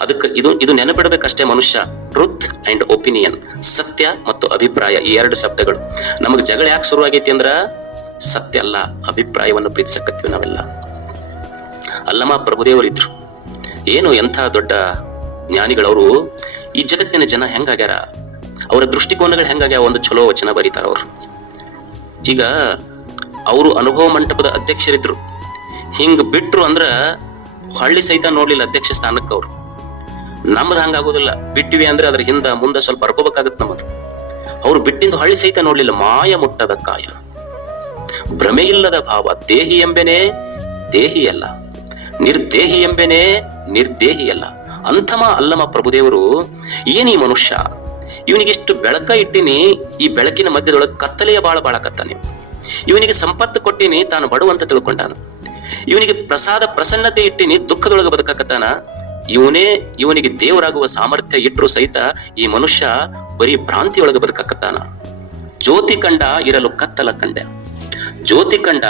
ಅದಕ್ಕೆ ಇದು ನೆನಪಿಡಬೇಕಷ್ಟೇ ಮನುಷ್ಯ. ಟ್ರುತ್ ಅಂಡ್ ಒಪಿನಿಯನ್, ಸತ್ಯ ಮತ್ತು ಅಭಿಪ್ರಾಯ, ಈ 2 ಶಬ್ದಗಳು. ನಮಗ್ ಜಗಳ ಯಾಕೆ ಶುರು ಆಗೈತಿ ಅಂದ್ರ ಸತ್ಯ ಅಲ್ಲ, ಅಭಿಪ್ರಾಯವನ್ನು ಪ್ರೀತಿಸಕತ್ವಿ ನಾವೆಲ್ಲ. ಅಲ್ಲಮ ಪ್ರಭುದೇವರಿದ್ರು, ಏನು ಎಂಥ ದೊಡ್ಡ ಜ್ಞಾನಿಗಳವರು. ಈ ಜಗತ್ತಿನ ಜನ ಹೆಂಗಾಗ್ಯಾರ, ಅವರ ದೃಷ್ಟಿಕೋನಗಳು ಹೆಂಗಾಗ್ಯಾವ, ಒಂದು ಚಲೋ ವಚನ ಬರೀತಾರ ಅವರು. ಈಗ ಅವರು ಅನುಭವ ಮಂಟಪದ ಅಧ್ಯಕ್ಷರಿದ್ರು, ಹಿಂಗ್ ಬಿಟ್ರು ಅಂದ್ರ ಹಳ್ಳಿ ಸಹಿತ ನೋಡ್ಲಿಲ್ಲ ಅಧ್ಯಕ್ಷ ಸ್ಥಾನಕ್ಕೆ ಅವರು. ನಮ್ಮದು ಹಂಗಾಗೋದಿಲ್ಲ, ಬಿಟ್ಟಿವಿ ಅಂದ್ರೆ ಅದ್ರ ಹಿಂದ ಮುಂದೆ ಸ್ವಲ್ಪ ಬರ್ಕೋಬೇಕಾಗತ್ ನಮ್ಮದು. ಅವ್ರು ಬಿಟ್ಟಿಂದು ಹಳ್ಳಿ ಸಹಿತ ನೋಡ್ಲಿಲ್ಲ. ಮಾಯ ಮುಟ್ಟದ ಕಾಯ, ಭ್ರಮೆ ಇಲ್ಲದ ಭಾವ, ದೇಹಿ ಎಂಬೆನೆ ದೇಹಿಯಲ್ಲ, ನಿರ್ದೇಹಿ ಎಂಬೆನೆ ನಿರ್ದೇಹಿಯಲ್ಲ. ಅಂಥಮ ಅಲ್ಲಮ ಪ್ರಭುದೇವರು. ಏನೀ ಮನುಷ್ಯ, ಇವನಿಗಿಷ್ಟು ಬೆಳಕ ಇಟ್ಟಿನಿ, ಈ ಬೆಳಕಿನ ಮಧ್ಯದೊಳಗೆ ಕತ್ತಲೆಯ ಬಾಳಕತ್ತಾನೆ. ಇವನಿಗೆ ಸಂಪತ್ತು ಕೊಟ್ಟಿನಿ, ತಾನು ಬಡವಂತ ತಿಳ್ಕೊಂಡಾನ. ಇವನಿಗೆ ಪ್ರಸನ್ನತೆ ಇಟ್ಟಿನಿ, ದುಃಖದೊಳಗೆ ಬದುಕಕತ್ತಾನ. ಇವನಿಗೆ ದೇವರಾಗುವ ಸಾಮರ್ಥ್ಯ ಇಟ್ಟರು ಸಹಿತ ಈ ಮನುಷ್ಯ ಬರೀ ಭ್ರಾಂತಿಯೊಳಗೆ ಬದುಕಕತ್ತಾನ. ಜ್ಯೋತಿ ಕಂಡ ಇರಲು ಕತ್ತಲ ಕಂಡ, ಜ್ಯೋತಿ ಕಂಡ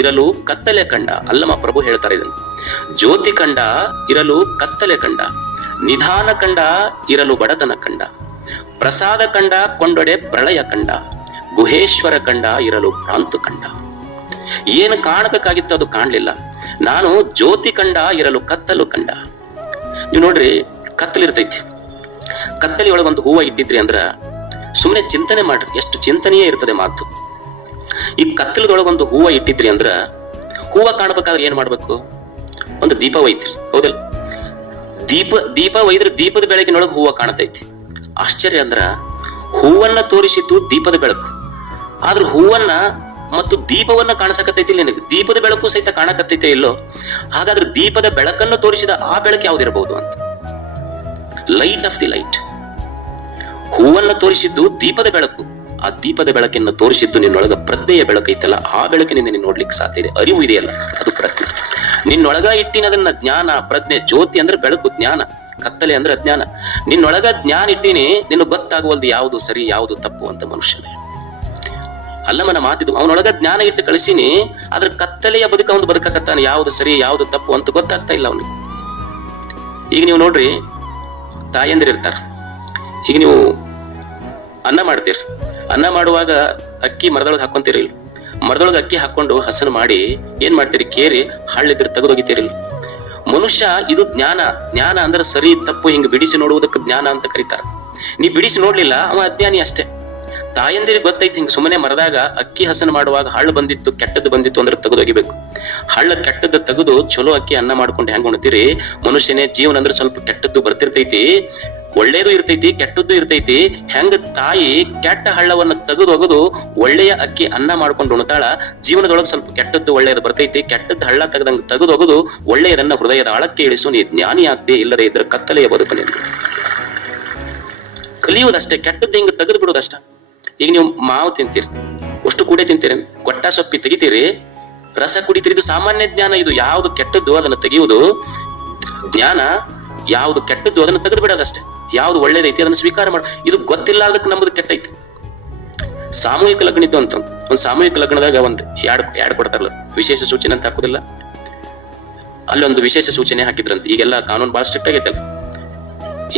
ಇರಲು ಕತ್ತಲೆ ಕಂಡ. ಅಲ್ಲಮ ಪ್ರಭು ಹೇಳ್ತಾರೆ ಇದನ್ನು. ಜ್ಯೋತಿ ಕಂಡ ಇರಲು ಕತ್ತಲೆ ಕಂಡ, ನಿಧಾನ ಕಂಡ ಇರಲು ಬಡತನ ಕಂಡ, ಪ್ರಸಾದ ಕಂಡ ಕೊಂಡೊಡೆ ಪ್ರಳಯ ಕಂಡ, ಗುಹೇಶ್ವರ ಕಂಡ ಇರಲು ಭ್ರಾಂತು ಕಂಡ. ಏನು ಕಾಣಬೇಕಾಗಿತ್ತು ಅದು ಕಾಣ್ಲಿಲ್ಲ. ನಾನು ಜ್ಯೋತಿ ಕಂಡ ಇರಲು ಕತ್ತಲು ಕಂಡ. ನೀವು ನೋಡ್ರಿ, ಕತ್ತಲಿರ್ತೈತಿ, ಕತ್ತಲಿ ಒಳಗೊಂದು ಹೂವ ಇಟ್ಟಿದ್ರಿ ಅಂದ್ರ ಸುಮ್ಮನೆ ಚಿಂತನೆ ಮಾಡ್ರಿ, ಎಷ್ಟು ಚಿಂತನೆಯೇ ಇರ್ತದೆ ಮಾತು. ಈ ಕತ್ತಲದೊಳಗೊಂದು ಹೂವ ಇಟ್ಟಿದ್ರಿ ಅಂದ್ರ ಹೂವ ಕಾಣಬೇಕಾದ್ರೆ ಏನ್ ಮಾಡ್ಬೇಕು? ಒಂದು ದೀಪ ಒಯ್ದ್ರಿ, ಹೌದಲ್ಲ? ದೀಪ ಒಯ್ದ್ರೆ ದೀಪದ ಬೆಳಕಿನೊಳಗೆ ಹೂವ ಕಾಣತೈತಿ. ಆಶ್ಚರ್ಯ ಅಂದ್ರ ಹೂವನ್ನ ತೋರಿಸಿದ್ದು ದೀಪದ ಬೆಳಕು, ಆದ್ರೆ ಹೂವನ್ನ ಮತ್ತು ದೀಪವನ್ನ ಕಾಣಿಸಕತ್ತೈತಿ ನಿನಗೆ, ದೀಪದ ಬೆಳಕು ಸಹಿತ ಕಾಣಕತ್ತೈತೆ ಇಲ್ಲೋ? ಹಾಗಾದ್ರೆ ದೀಪದ ಬೆಳಕನ್ನು ತೋರಿಸಿದ ಆ ಬೆಳಕು ಯಾವ್ದಿರಬಹುದು ಅಂತ? Light off the light. ಹೂವನ್ನ ತೋರಿಸಿದ್ದು ದೀಪದ ಬೆಳಕು, ಆ ದೀಪದ ಬೆಳಕನ್ನು ತೋರಿಸಿದ್ದು ನಿನ್ನೊಳಗ ಪ್ರಜ್ಞೆಯ ಬೆಳಕೈತಲ್ಲ, ಆ ಬೆಳಕಿನಿಂದ ನೀನು ನೋಡ್ಲಿಕ್ಕೆ ಸಾಧ್ಯ ಇದೆ. ಅರಿವು ಇದೆಯಲ್ಲ, ಅದು ಪ್ರಜ್ಞೆ. ನಿನ್ನೊಳಗ ಇಟ್ಟಿನದನ್ನ ಜ್ಞಾನ, ಪ್ರಜ್ಞೆ. ಜ್ಯೋತಿ ಅಂದ್ರೆ ಬೆಳಕು, ಜ್ಞಾನ. ಕತ್ತಲೆ ಅಂದ್ರೆ ಅಜ್ಞಾನ. ನಿನ್ನೊಳಗ ಜ್ಞಾನ ಇಟ್ಟಿನಿ, ನಿನಗೆ ಗೊತ್ತಾಗುವಲ್ದು ಯಾವುದು ಸರಿ ಯಾವುದು ತಪ್ಪು ಅಂತ ಮನುಷ್ಯನೇ. ಅಲ್ಲಮನ ಮಾತಿದ್ದು, ಅವನೊಳಗ ಜ್ಞಾನ ಇಟ್ಟು ಕಳಿಸಿನಿ, ಅದ್ರ ಕತ್ತಲೆಯ ಬದುಕ ಒಂದು ಬದುಕಕತ್ತಾನೆ. ಯಾವುದು ಸರಿ ಯಾವುದು ತಪ್ಪು ಅಂತ ಗೊತ್ತಾಗ್ತಾ ಇಲ್ಲ ಅವನಿಗೆ. ಈಗ ನೀವು ನೋಡ್ರಿ, ತಾಯಂದಿರು ಇರ್ತಾರ. ಈಗ ನೀವು ಅನ್ನ ಮಾಡ್ತೀರಿ, ಅನ್ನ ಮಾಡುವಾಗ ಅಕ್ಕಿ ಮರದೊಳಗೆ ಹಾಕೊಂತೀರಿ. ಮರದೊಳಗೆ ಅಕ್ಕಿ ಹಾಕೊಂಡು ಹಸನು ಮಾಡಿ ಏನ್ ಮಾಡ್ತೀರಿ? ಕೇರಿ ಹಳ್ಳಿದ್ರೆ ತೆಗೆದೋಗಿತೀರಿ. ಮನುಷ್ಯ ಇದು ಜ್ಞಾನ. ಜ್ಞಾನ ಅಂದ್ರೆ ಸರಿ ತಪ್ಪು ಹಿಂಗ್ ಬಿಡಿಸಿ ನೋಡುವುದಕ್ಕೆ ಜ್ಞಾನ ಅಂತ ಕರೀತಾರ. ನೀ ಬಿಡಿಸಿ ನೋಡ್ಲಿಲ್ಲ, ಅವ ಅಜ್ಞಾನಿ ಅಷ್ಟೇ. ತಾಯಂದಿರಿಗೆ ಗೊತ್ತೈತಿ, ಹಿಂಗ್ ಸುಮ್ಮನೆ ಮರದಾಗ ಅಕ್ಕಿ ಹಸನು ಮಾಡುವಾಗ ಹಳ್ಳ ಬಂದಿತ್ತು, ಕೆಟ್ಟದ್ದು ಬಂದಿತ್ತು ಅಂದ್ರೆ ತೆಗೆದೋಗಿಬೇಕು. ಹಳ್ಳ ಕೆಟ್ಟದ್ದು ತೆಗೆದು ಚಲೋ ಅಕ್ಕಿ ಅನ್ನ ಮಾಡ್ಕೊಂಡು ಹೆಂಗ್ ಉಣ್ತೀರಿ? ಮನುಷ್ಯನೇ ಜೀವನ ಅಂದ್ರೆ ಸ್ವಲ್ಪ ಕೆಟ್ಟದ್ದು ಬರ್ತಿರ್ತೈತಿ. ಒಳ್ಳೇದು ಇರ್ತೈತಿ, ಕೆಟ್ಟದ್ದು ಇರ್ತೈತಿ. ಹೆಂಗ ತಾಯಿ ಕೆಟ್ಟ ಹಳ್ಳವನ್ನ ತೆಗೆದು ಒಳ್ಳೆಯ ಅಕ್ಕಿ ಅನ್ನ ಮಾಡ್ಕೊಂಡು ಉಣ್ತಾಳ, ಜೀವನದೊಳಗೆ ಸ್ವಲ್ಪ ಕೆಟ್ಟದ್ದು ಒಳ್ಳೆಯದು ಬರ್ತೈತಿ. ಕೆಟ್ಟದ್ದು ಹಳ್ಳ ತೆಗೆದು ಒಳ್ಳೆಯದನ್ನ ಹೃದಯದ ಆಳಕ್ಕೆ ಇಳಿಸು. ನೀ ಜ್ಞಾನಿ ಆಗ್ದೆ, ಇಲ್ಲದೆ ಇದ್ರ ಕತ್ತಲೆಯ ಬದುಕನೆ ಕಲಿಯುವುದಷ್ಟೇ. ಕೆಟ್ಟದ್ದು ಹಿಂಗ ತೆಗೆದು ಬಿಡುವುದಷ್ಟ. ಈಗ ನೀವು ಮಾವು ತಿಂತೀರಿ, ಅಷ್ಟು ಕೂಡೆ ತಿಂತೀರಿ, ಗೊಟ್ಟ ಸೊಪ್ಪಿ ತೆಗಿತೀರಿ, ರಸ ಕುಡಿತೀರಿ. ಇದು ಸಾಮಾನ್ಯ ಜ್ಞಾನ. ಇದು ಯಾವ್ದು ಕೆಟ್ಟದ್ದು ಅದನ್ನು ತೆಗೆಯುವುದು ಜ್ಞಾನ, ಯಾವ್ದು ಕೆಟ್ಟದ್ದು ಅದನ್ನು ತೆಗೆದು ಬಿಡೋದಷ್ಟೇ. ಯಾವ್ದು ಒಳ್ಳೇದೈತಿ ಅದನ್ನು ಸ್ವೀಕಾರ ಮಾಡ. ಇದು ಗೊತ್ತಿಲ್ಲ, ಅದಕ್ಕೆ ನಮ್ಮದು ಕೆಟ್ಟೈತಿ. ಸಾಮೂಹಿಕ ಲಗ್ನ ಇದ್ದು ಅಂತ ಒಂದು ಸಾಮೂಹಿಕ ಲಗ್ನದಾಗ ಒಂದು ಯಾಡ್ ಕೊಡ್ತಾರಲ್ಲ, ವಿಶೇಷ ಸೂಚನೆ ಅಂತ ಹಾಕುದಿಲ್ಲ, ಅಲ್ಲೊಂದು ವಿಶೇಷ ಸೂಚನೆ ಹಾಕಿದ್ರಂತ. ಈಗೆಲ್ಲ ಕಾನೂನು ಬಹಳ ಸ್ಟ್ರಿಕ್ಟ್ ಆಗೈತಲ್ಲ,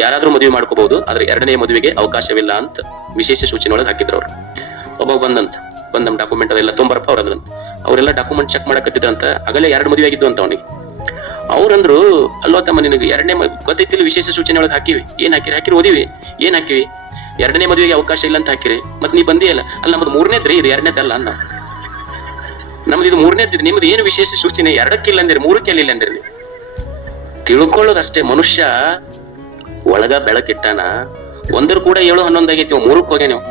ಯಾರಾದ್ರೂ ಮದುವೆ ಮಾಡ್ಕೋಬಹುದು, ಆದ್ರೆ ಎರಡನೇ ಮದುವೆಗೆ ಅವಕಾಶವಿಲ್ಲ ಅಂತ ವಿಶೇಷ ಸೂಚನೆ ಒಳಗೆ ಹಾಕಿದ್ರು ಅವ್ರು. ಒಬ್ಬ ಬಂದ್ ನಮ್ ಡಾಕ್ಯುಮೆಂಟ್ ಅದೆಲ್ಲ ತೊಂಬರಪ್ಪ ಅವರೆಲ್ಲ ಡಾಕ್ಯುಮೆಂಟ್ ಚೆಕ್ ಮಾಡಕತ್ತಿದ್ರಂತ. ಆಗಲೇ 2 ಮದುವೆ ಆಗಿದ್ದು ಅಂತ ಅವನಿಗೆ. ಅವ್ರಂದ್ರು, ಅಲ್ವಾ ತಮ್ಮ, ನಿನಗೆ ಎರಡನೇ ಗೊತ್ತೈತಿಲ್ಲ ವಿಶೇಷ ಸೂಚನೆ ಒಳಗೆ ಹಾಕಿವಿ. ಏನ್ ಹಾಕಿರಿ ಓದಿವಿ, ಏನ್ ಹಾಕಿವಿ, ಎರಡನೇ ಮದುವೆಗೆ ಅವಕಾಶ ಇಲ್ಲ ಅಂತ ಹಾಕಿರಿ. ಮತ್ ನೀ ಬಂದಿಯಲ್ಲ. ಅಲ್ಲ, ನಮ್ದು 3ನೇದ್ರಿ, ಇದು 2ನೇದಲ್ಲ ಅನ್ನ. ನಮ್ದು ಇದು 3ನೇದ್ದು. ನಿಮ್ದು ಏನು ವಿಶೇಷ ಸೂಚನೆ? 2ಕ್ಕಿಲ್ಲ ಅಂದಿರಿ, 3ಕ್ಕೆ ಇಲ್ಲ ಅಂದಿರಿ. ತಿಳ್ಕೊಳ್ಳೋದಷ್ಟೇ. ಮನುಷ್ಯ ಒಳಗ ಬೆಳಕಿಟ್ಟಾನ, 1 ಕೂಡ 7 11 ಆಗೈತಿ, 3ಕ್ಕೆ ಹೋಗ್ಯ ನೀವು.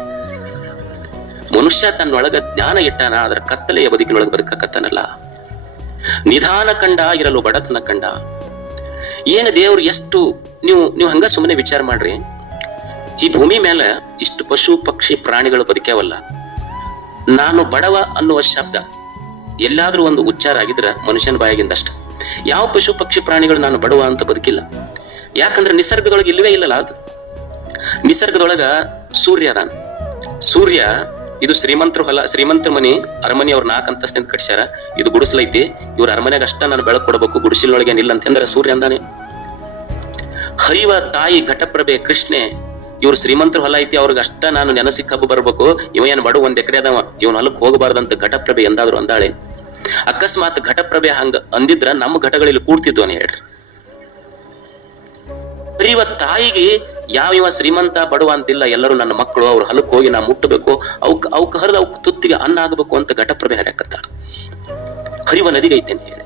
ಮನುಷ್ಯ ತನ್ನೊಳಗ ಜ್ಞಾನ ಇಟ್ಟಾನ, ಅದರ ಕತ್ತಲೆಯ ಬದುಕಿನೊಳಗೆ ಬದುಕಕತ್ತಾನಲ್ಲ. ನಿಧಾನ ಕಂಡ ಇರಲು ಬಡತನ ಕಂಡ. ಏನು ದೇವ್ರು ಎಷ್ಟು ನೀವು ಹಂಗ ಸುಮ್ಮನೆ ವಿಚಾರ ಮಾಡ್ರಿ. ಈ ಭೂಮಿ ಮೇಲೆ ಇಷ್ಟು ಪಶು ಪಕ್ಷಿ ಪ್ರಾಣಿಗಳು ಬದುಕ್ಯಾವಲ್ಲ. ನಾನು ಬಡವ ಅನ್ನುವ ಶಬ್ದ ಎಲ್ಲಾದ್ರೂ ಒಂದು ಉಚ್ಚಾರ ಆಗಿದ್ರ ಮನುಷ್ಯನ ಬಾಯಾಗಿಂದಷ್ಟ. ಯಾವ ಪಶು ಪಕ್ಷಿ ಪ್ರಾಣಿಗಳು ನಾನು ಬಡವ ಅಂತ ಬದುಕಿಲ್ಲ. ಯಾಕಂದ್ರೆ ನಿಸರ್ಗದೊಳಗೆ ಇಲ್ಲವೇ ಇಲ್ಲಲ್ಲ. ಅದು ನಿಸರ್ಗದೊಳಗ ಸೂರ್ಯ ಅದಾನ. ಸೂರ್ಯ ಇದು ಶ್ರೀಮಂತರ ಹೊಲ, ಶ್ರೀಮಂತರ ಮನಿ, ಅರಮನೆ ಅವ್ರ 4 ಅಂತಸ್ತಿಂದ ಕಟ್ಸ್ಯಾರ. ಇದು ಗುಡಿಸಲೈತಿ, ಇವ್ರ ಅರಮನೆಗ ಅಷ್ಟ ನಾನು ಬೆಳಕು ಕೊಡಬೇಕು, ಗುಡಿಸಿಲೊಳಗೆ ನಿಲ್ಲ ಅಂತಂದ್ರೆ ಸೂರ್ಯ ಅಂದಾನೆ. ಹರಿವ ತಾಯಿ ಘಟಪ್ರಭೆ ಕೃಷ್ಣೆ, ಇವ್ರು ಶ್ರೀಮಂತರ ಹೊಲ ಐತಿ, ಅವ್ರಿಗೆ ಅಷ್ಟ ನಾನು ನೆನಸಿಕ್ ಹಬ್ಬ ಬರ್ಬೇಕು, ಇವ ಏನ್ ಬಡ 1 ಎಕರೆ ಅದಾವ, ಇವನ್ ಹೊಲಕ್ ಹೋಗಬಾರ್ದಂತ ಘಟಪ್ರಭೆ ಎಂದಾದ್ರು ಅಂದಾಳೆ. ಅಕಸ್ಮಾತ್ ಘಟಪ್ರಭೆ ಹಂಗ ಅಂದಿದ್ರ ನಮ್ಮ ಘಟಗಳಲ್ಲಿ ಕೂಡ್ತಿದ್ವನ ಹೇಳ್ರಿ. ಹರಿವ ತಾಯಿಗೆ ಯಾವ ಶ್ರೀಮಂತ ಬಡವ ಅಂತಿಲ್ಲ, ಎಲ್ಲರೂ ನನ್ನ ಮಕ್ಕಳು, ಅವ್ರ ಹೊಲಕ್ ಹೋಗಿ ನಾ ಮುಟ್ಟಬೇಕು, ಅವಕ್ ಹರಿದ ಅವಕ್ ತುತ್ತಿಗೆ ಅನ್ನ ಆಗಬೇಕು ಅಂತ ಘಟಪ್ರಭೆ ಹರಿಯಕತ್ತಾಳ. ಹರಿವ ನದಿಗೆ ಐತೇನೆ ಹೇಳಿ.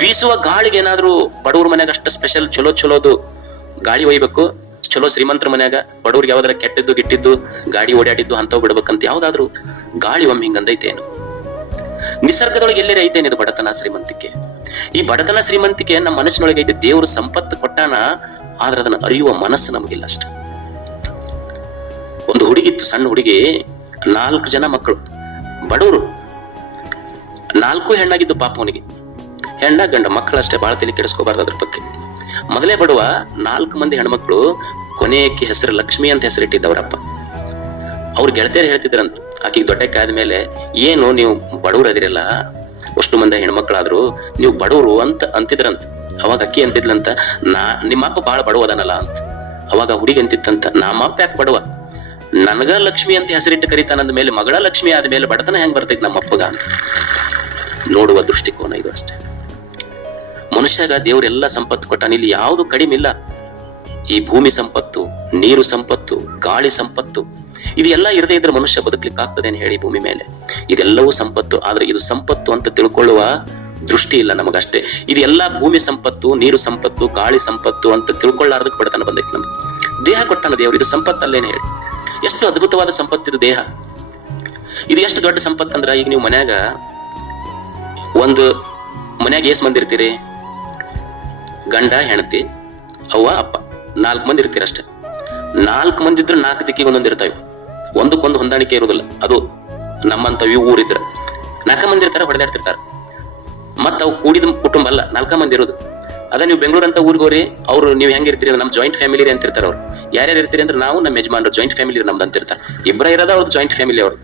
ಬೀಸುವ ಗಾಳಿಗೆ ಏನಾದ್ರು ಬಡವ್ರ ಮನ್ಯಾಗ ಅಷ್ಟ ಸ್ಪೆಷಲ್ ಚಲೋದು ಗಾಳಿ ಒಯ್ಬೇಕು, ಚಲೋ ಶ್ರೀಮಂತರ ಮನ್ಯಾಗ ಬಡವ್ರಿಗೆ ಯಾವ್ದಾರ ಕೆಟ್ಟದ್ದು ಗಿಟ್ಟಿದ್ದು ಗಾಡಿ ಓಡಾಡಿದ್ದು ಅಂತವ್ ಬಿಡ್ಬೇಕಂತ ಯಾವ್ದಾದ್ರು ಗಾಳಿ ಒಮ್ಮೆ ಹಿಂಗಂದೈತೇನು? ನಿಸರ್ಗದೊಳಗೆ ಎಲ್ಲೇ ಐತೇನೆ ಇದು ಬಡತನ ಶ್ರೀಮಂತಿಕೆ? ಈ ಬಡತನ ಶ್ರೀಮಂತಿಕೆ ನಮ್ಮ ಮನಸ್ಸಿನೊಳಗೆ ಐತೆ. ದೇವರು ಸಂಪತ್ತು ಕೊಟ್ಟಾನ, ಆದ್ರೆ ಅದನ್ನ ಅರಿಯುವ ಮನಸ್ಸು ನಮಗಿಲ್ಲ ಅಷ್ಟೆ. ಒಂದು ಹುಡುಗಿತ್ತು, ಸಣ್ಣ ಹುಡುಗಿ, 4 ಜನ ಮಕ್ಕಳು, ಬಡವರು, 4 ಹೆಣ್ಣಾಗಿದ್ದು ಪಾಪ ಅವನಿಗೆ. ಹೆಣ್ಣ ಗಂಡ ಮಕ್ಕಳಷ್ಟೇ, ಬಾಳ ತಲೆ ಕೆಡಿಸ್ಕೋಬಾರ್ದು ಅದ್ರ ಬಗ್ಗೆ. ಮೊದಲೇ ಬಡವ, 4 ಮಂದಿ ಹೆಣ್ಮಕ್ಳು. ಕೊನೆಯಕ್ಕೆ ಹೆಸರು ಲಕ್ಷ್ಮಿ ಅಂತ ಹೆಸರಿಟ್ಟಿದ್ದವರಪ್ಪ. ಅವ್ರ ಗೆಳತಿಯರು ಹೇಳ್ತಿದ್ರಂತ, ಆಕಿಗೆ ದೊಡ್ಡಕ್ಕೆ ಆದ್ಮೇಲೆ, ಏನು ನೀವು ಬಡವ್ರು ಅದಿರಲ್ಲ, ಅಷ್ಟು ಮಂದಿ ಹೆಣ್ಮಕ್ಳಾದ್ರು ನೀವು ಬಡವರು ಅಂತ ಅಂತಿದ್ರಂತ. ಅವಾಗ ಅಕ್ಕಿ ಅಂತಿದ್ಲಂತ, ನಿಮ್ಮಪ್ಪ ಬಾಳ ಬಡವ ಅದನಲ್ಲ ಅಂತ. ಅವಾಗ ಹುಡುಗಿ ಅಂತಿತ್ತಂತ, ನಮ್ಮಪ್ಪ ಯಾಕೆ ಬಡವ, ನನಗ ಲಕ್ಷ್ಮಿ ಅಂತ ಹೆಸರಿಟ್ಟು ಕರೀತಾನಂದ ಮೇಲೆ ಮಗಳ ಲಕ್ಷ್ಮಿ ಆದ್ಮೇಲೆ ಬಡತನ ಹೆಂಗ್ ಬರ್ತೈತಿ ನಮ್ಮಪ್ಪಗ ಅಂತ. ನೋಡುವ ದೃಷ್ಟಿಕೋನ ಇದು ಅಷ್ಟೇ. ಮನುಷ್ಯಗ ದೇವ್ರೆಲ್ಲ ಸಂಪತ್ತು ಕೊಟ್ಟಾನ, ಇಲ್ಲಿ ಯಾವುದು ಕಡಿಮೆ ಇಲ್ಲ. ಈ ಭೂಮಿ ಸಂಪತ್ತು, ನೀರು ಸಂಪತ್ತು, ಗಾಳಿ ಸಂಪತ್ತು, ಇದೆಲ್ಲ ಇರದೇ ಇದ್ರೆ ಮನುಷ್ಯ ಬದುಕಲಿಕ್ಕೆ ಆಗ್ತದೇನು ಹೇಳಿ ಭೂಮಿ ಮೇಲೆ? ಇದೆಲ್ಲವೂ ಸಂಪತ್ತು. ಆದ್ರೆ ಇದು ಸಂಪತ್ತು ಅಂತ ತಿಳ್ಕೊಳ್ಳುವ ದೃಷ್ಟಿ ಇಲ್ಲ ನಮಗಷ್ಟೇ. ಇದೆಲ್ಲ ಭೂಮಿ ಸಂಪತ್ತು, ನೀರು ಸಂಪತ್ತು, ಗಾಳಿ ಸಂಪತ್ತು ಅಂತ ತಿಳ್ಕೊಳ್ಳಾರ್ದಕ್ಕೆ ಬಡತನ ಬಂದೈತಿ ನಮ್ಗೆ. ದೇಹ ಕೊಟ್ಟಾನ ದೇವ್ರು, ಇದು ಸಂಪತ್ತಲ್ಲೇನು ಹೇಳಿ? ಎಷ್ಟು ಅದ್ಭುತವಾದ ಸಂಪತ್ತಿದು ದೇಹ. ಇದು ಎಷ್ಟು ದೊಡ್ಡ ಸಂಪತ್ತಂದ್ರ, ಈಗ ನೀವು ಮನ್ಯಾಗ ಎಷ್ಟ್ ಮಂದಿ ಇರ್ತೀರಿ? ಗಂಡ ಹೆಂಡತಿ ಅವ್ವ ಅಪ್ಪ 4 ಮಂದಿ ಇರ್ತೀರ ಅಷ್ಟೇ. 4 ಮಂದಿ ಇದ್ರೆ 4 ದಿಕ್ಕಿಗೆ ಒಂದೊಂದು ಇರ್ತಾವೆ, ಒಂದಕ್ಕೊಂದು ಹೊಂದಾಣಿಕೆ ಇರುವುದಿಲ್ಲ. ಅದು ನಮ್ಮಂತ ಊರಿದ್ರ 4 ಮಂದಿ ಇರ್ತಾರ, ಹೊಡೆದಾಡ್ತಿರ್ತಾರ. ಮತ್ತ ಅವು ಕೂಡಿದ ಕುಟುಂಬ ಅಲ್ಲ, 4 ಮಂದಿ ಇರೋದು. ಅದ ನೀವು ಬೆಂಗಳೂರು ಅಂತ ಊರಿಗೆ ಹೋರಿ, ಅವ್ರು ನೀವು ಹೆಂಗಿರ್ತೀರಿ, ನಮ್ ಜಾಯಿಂಟ್ ಫ್ಯಾಮಿಲಿ ಅಂತಿರ್ತಾರ. ಅವ್ರು ಯಾರ್ಯಾರು ಇರ್ತೀರಿ ಅಂದ್ರೆ, ನಾವು ನಮ್ಮ ಯಜಮಾನ್ರು ಜಾಯಿಂಟ್ ಫ್ಯಾಮಿಲಿ ನಮ್ದು ಅಂತಿರ್ತಾರ. ಇಬ್ಬರ ಇರೋದ ಅವ್ರದ್ದು ಜಾಯಿಂಟ್ ಫ್ಯಾಮಿಲಿ. ಅವ್ರು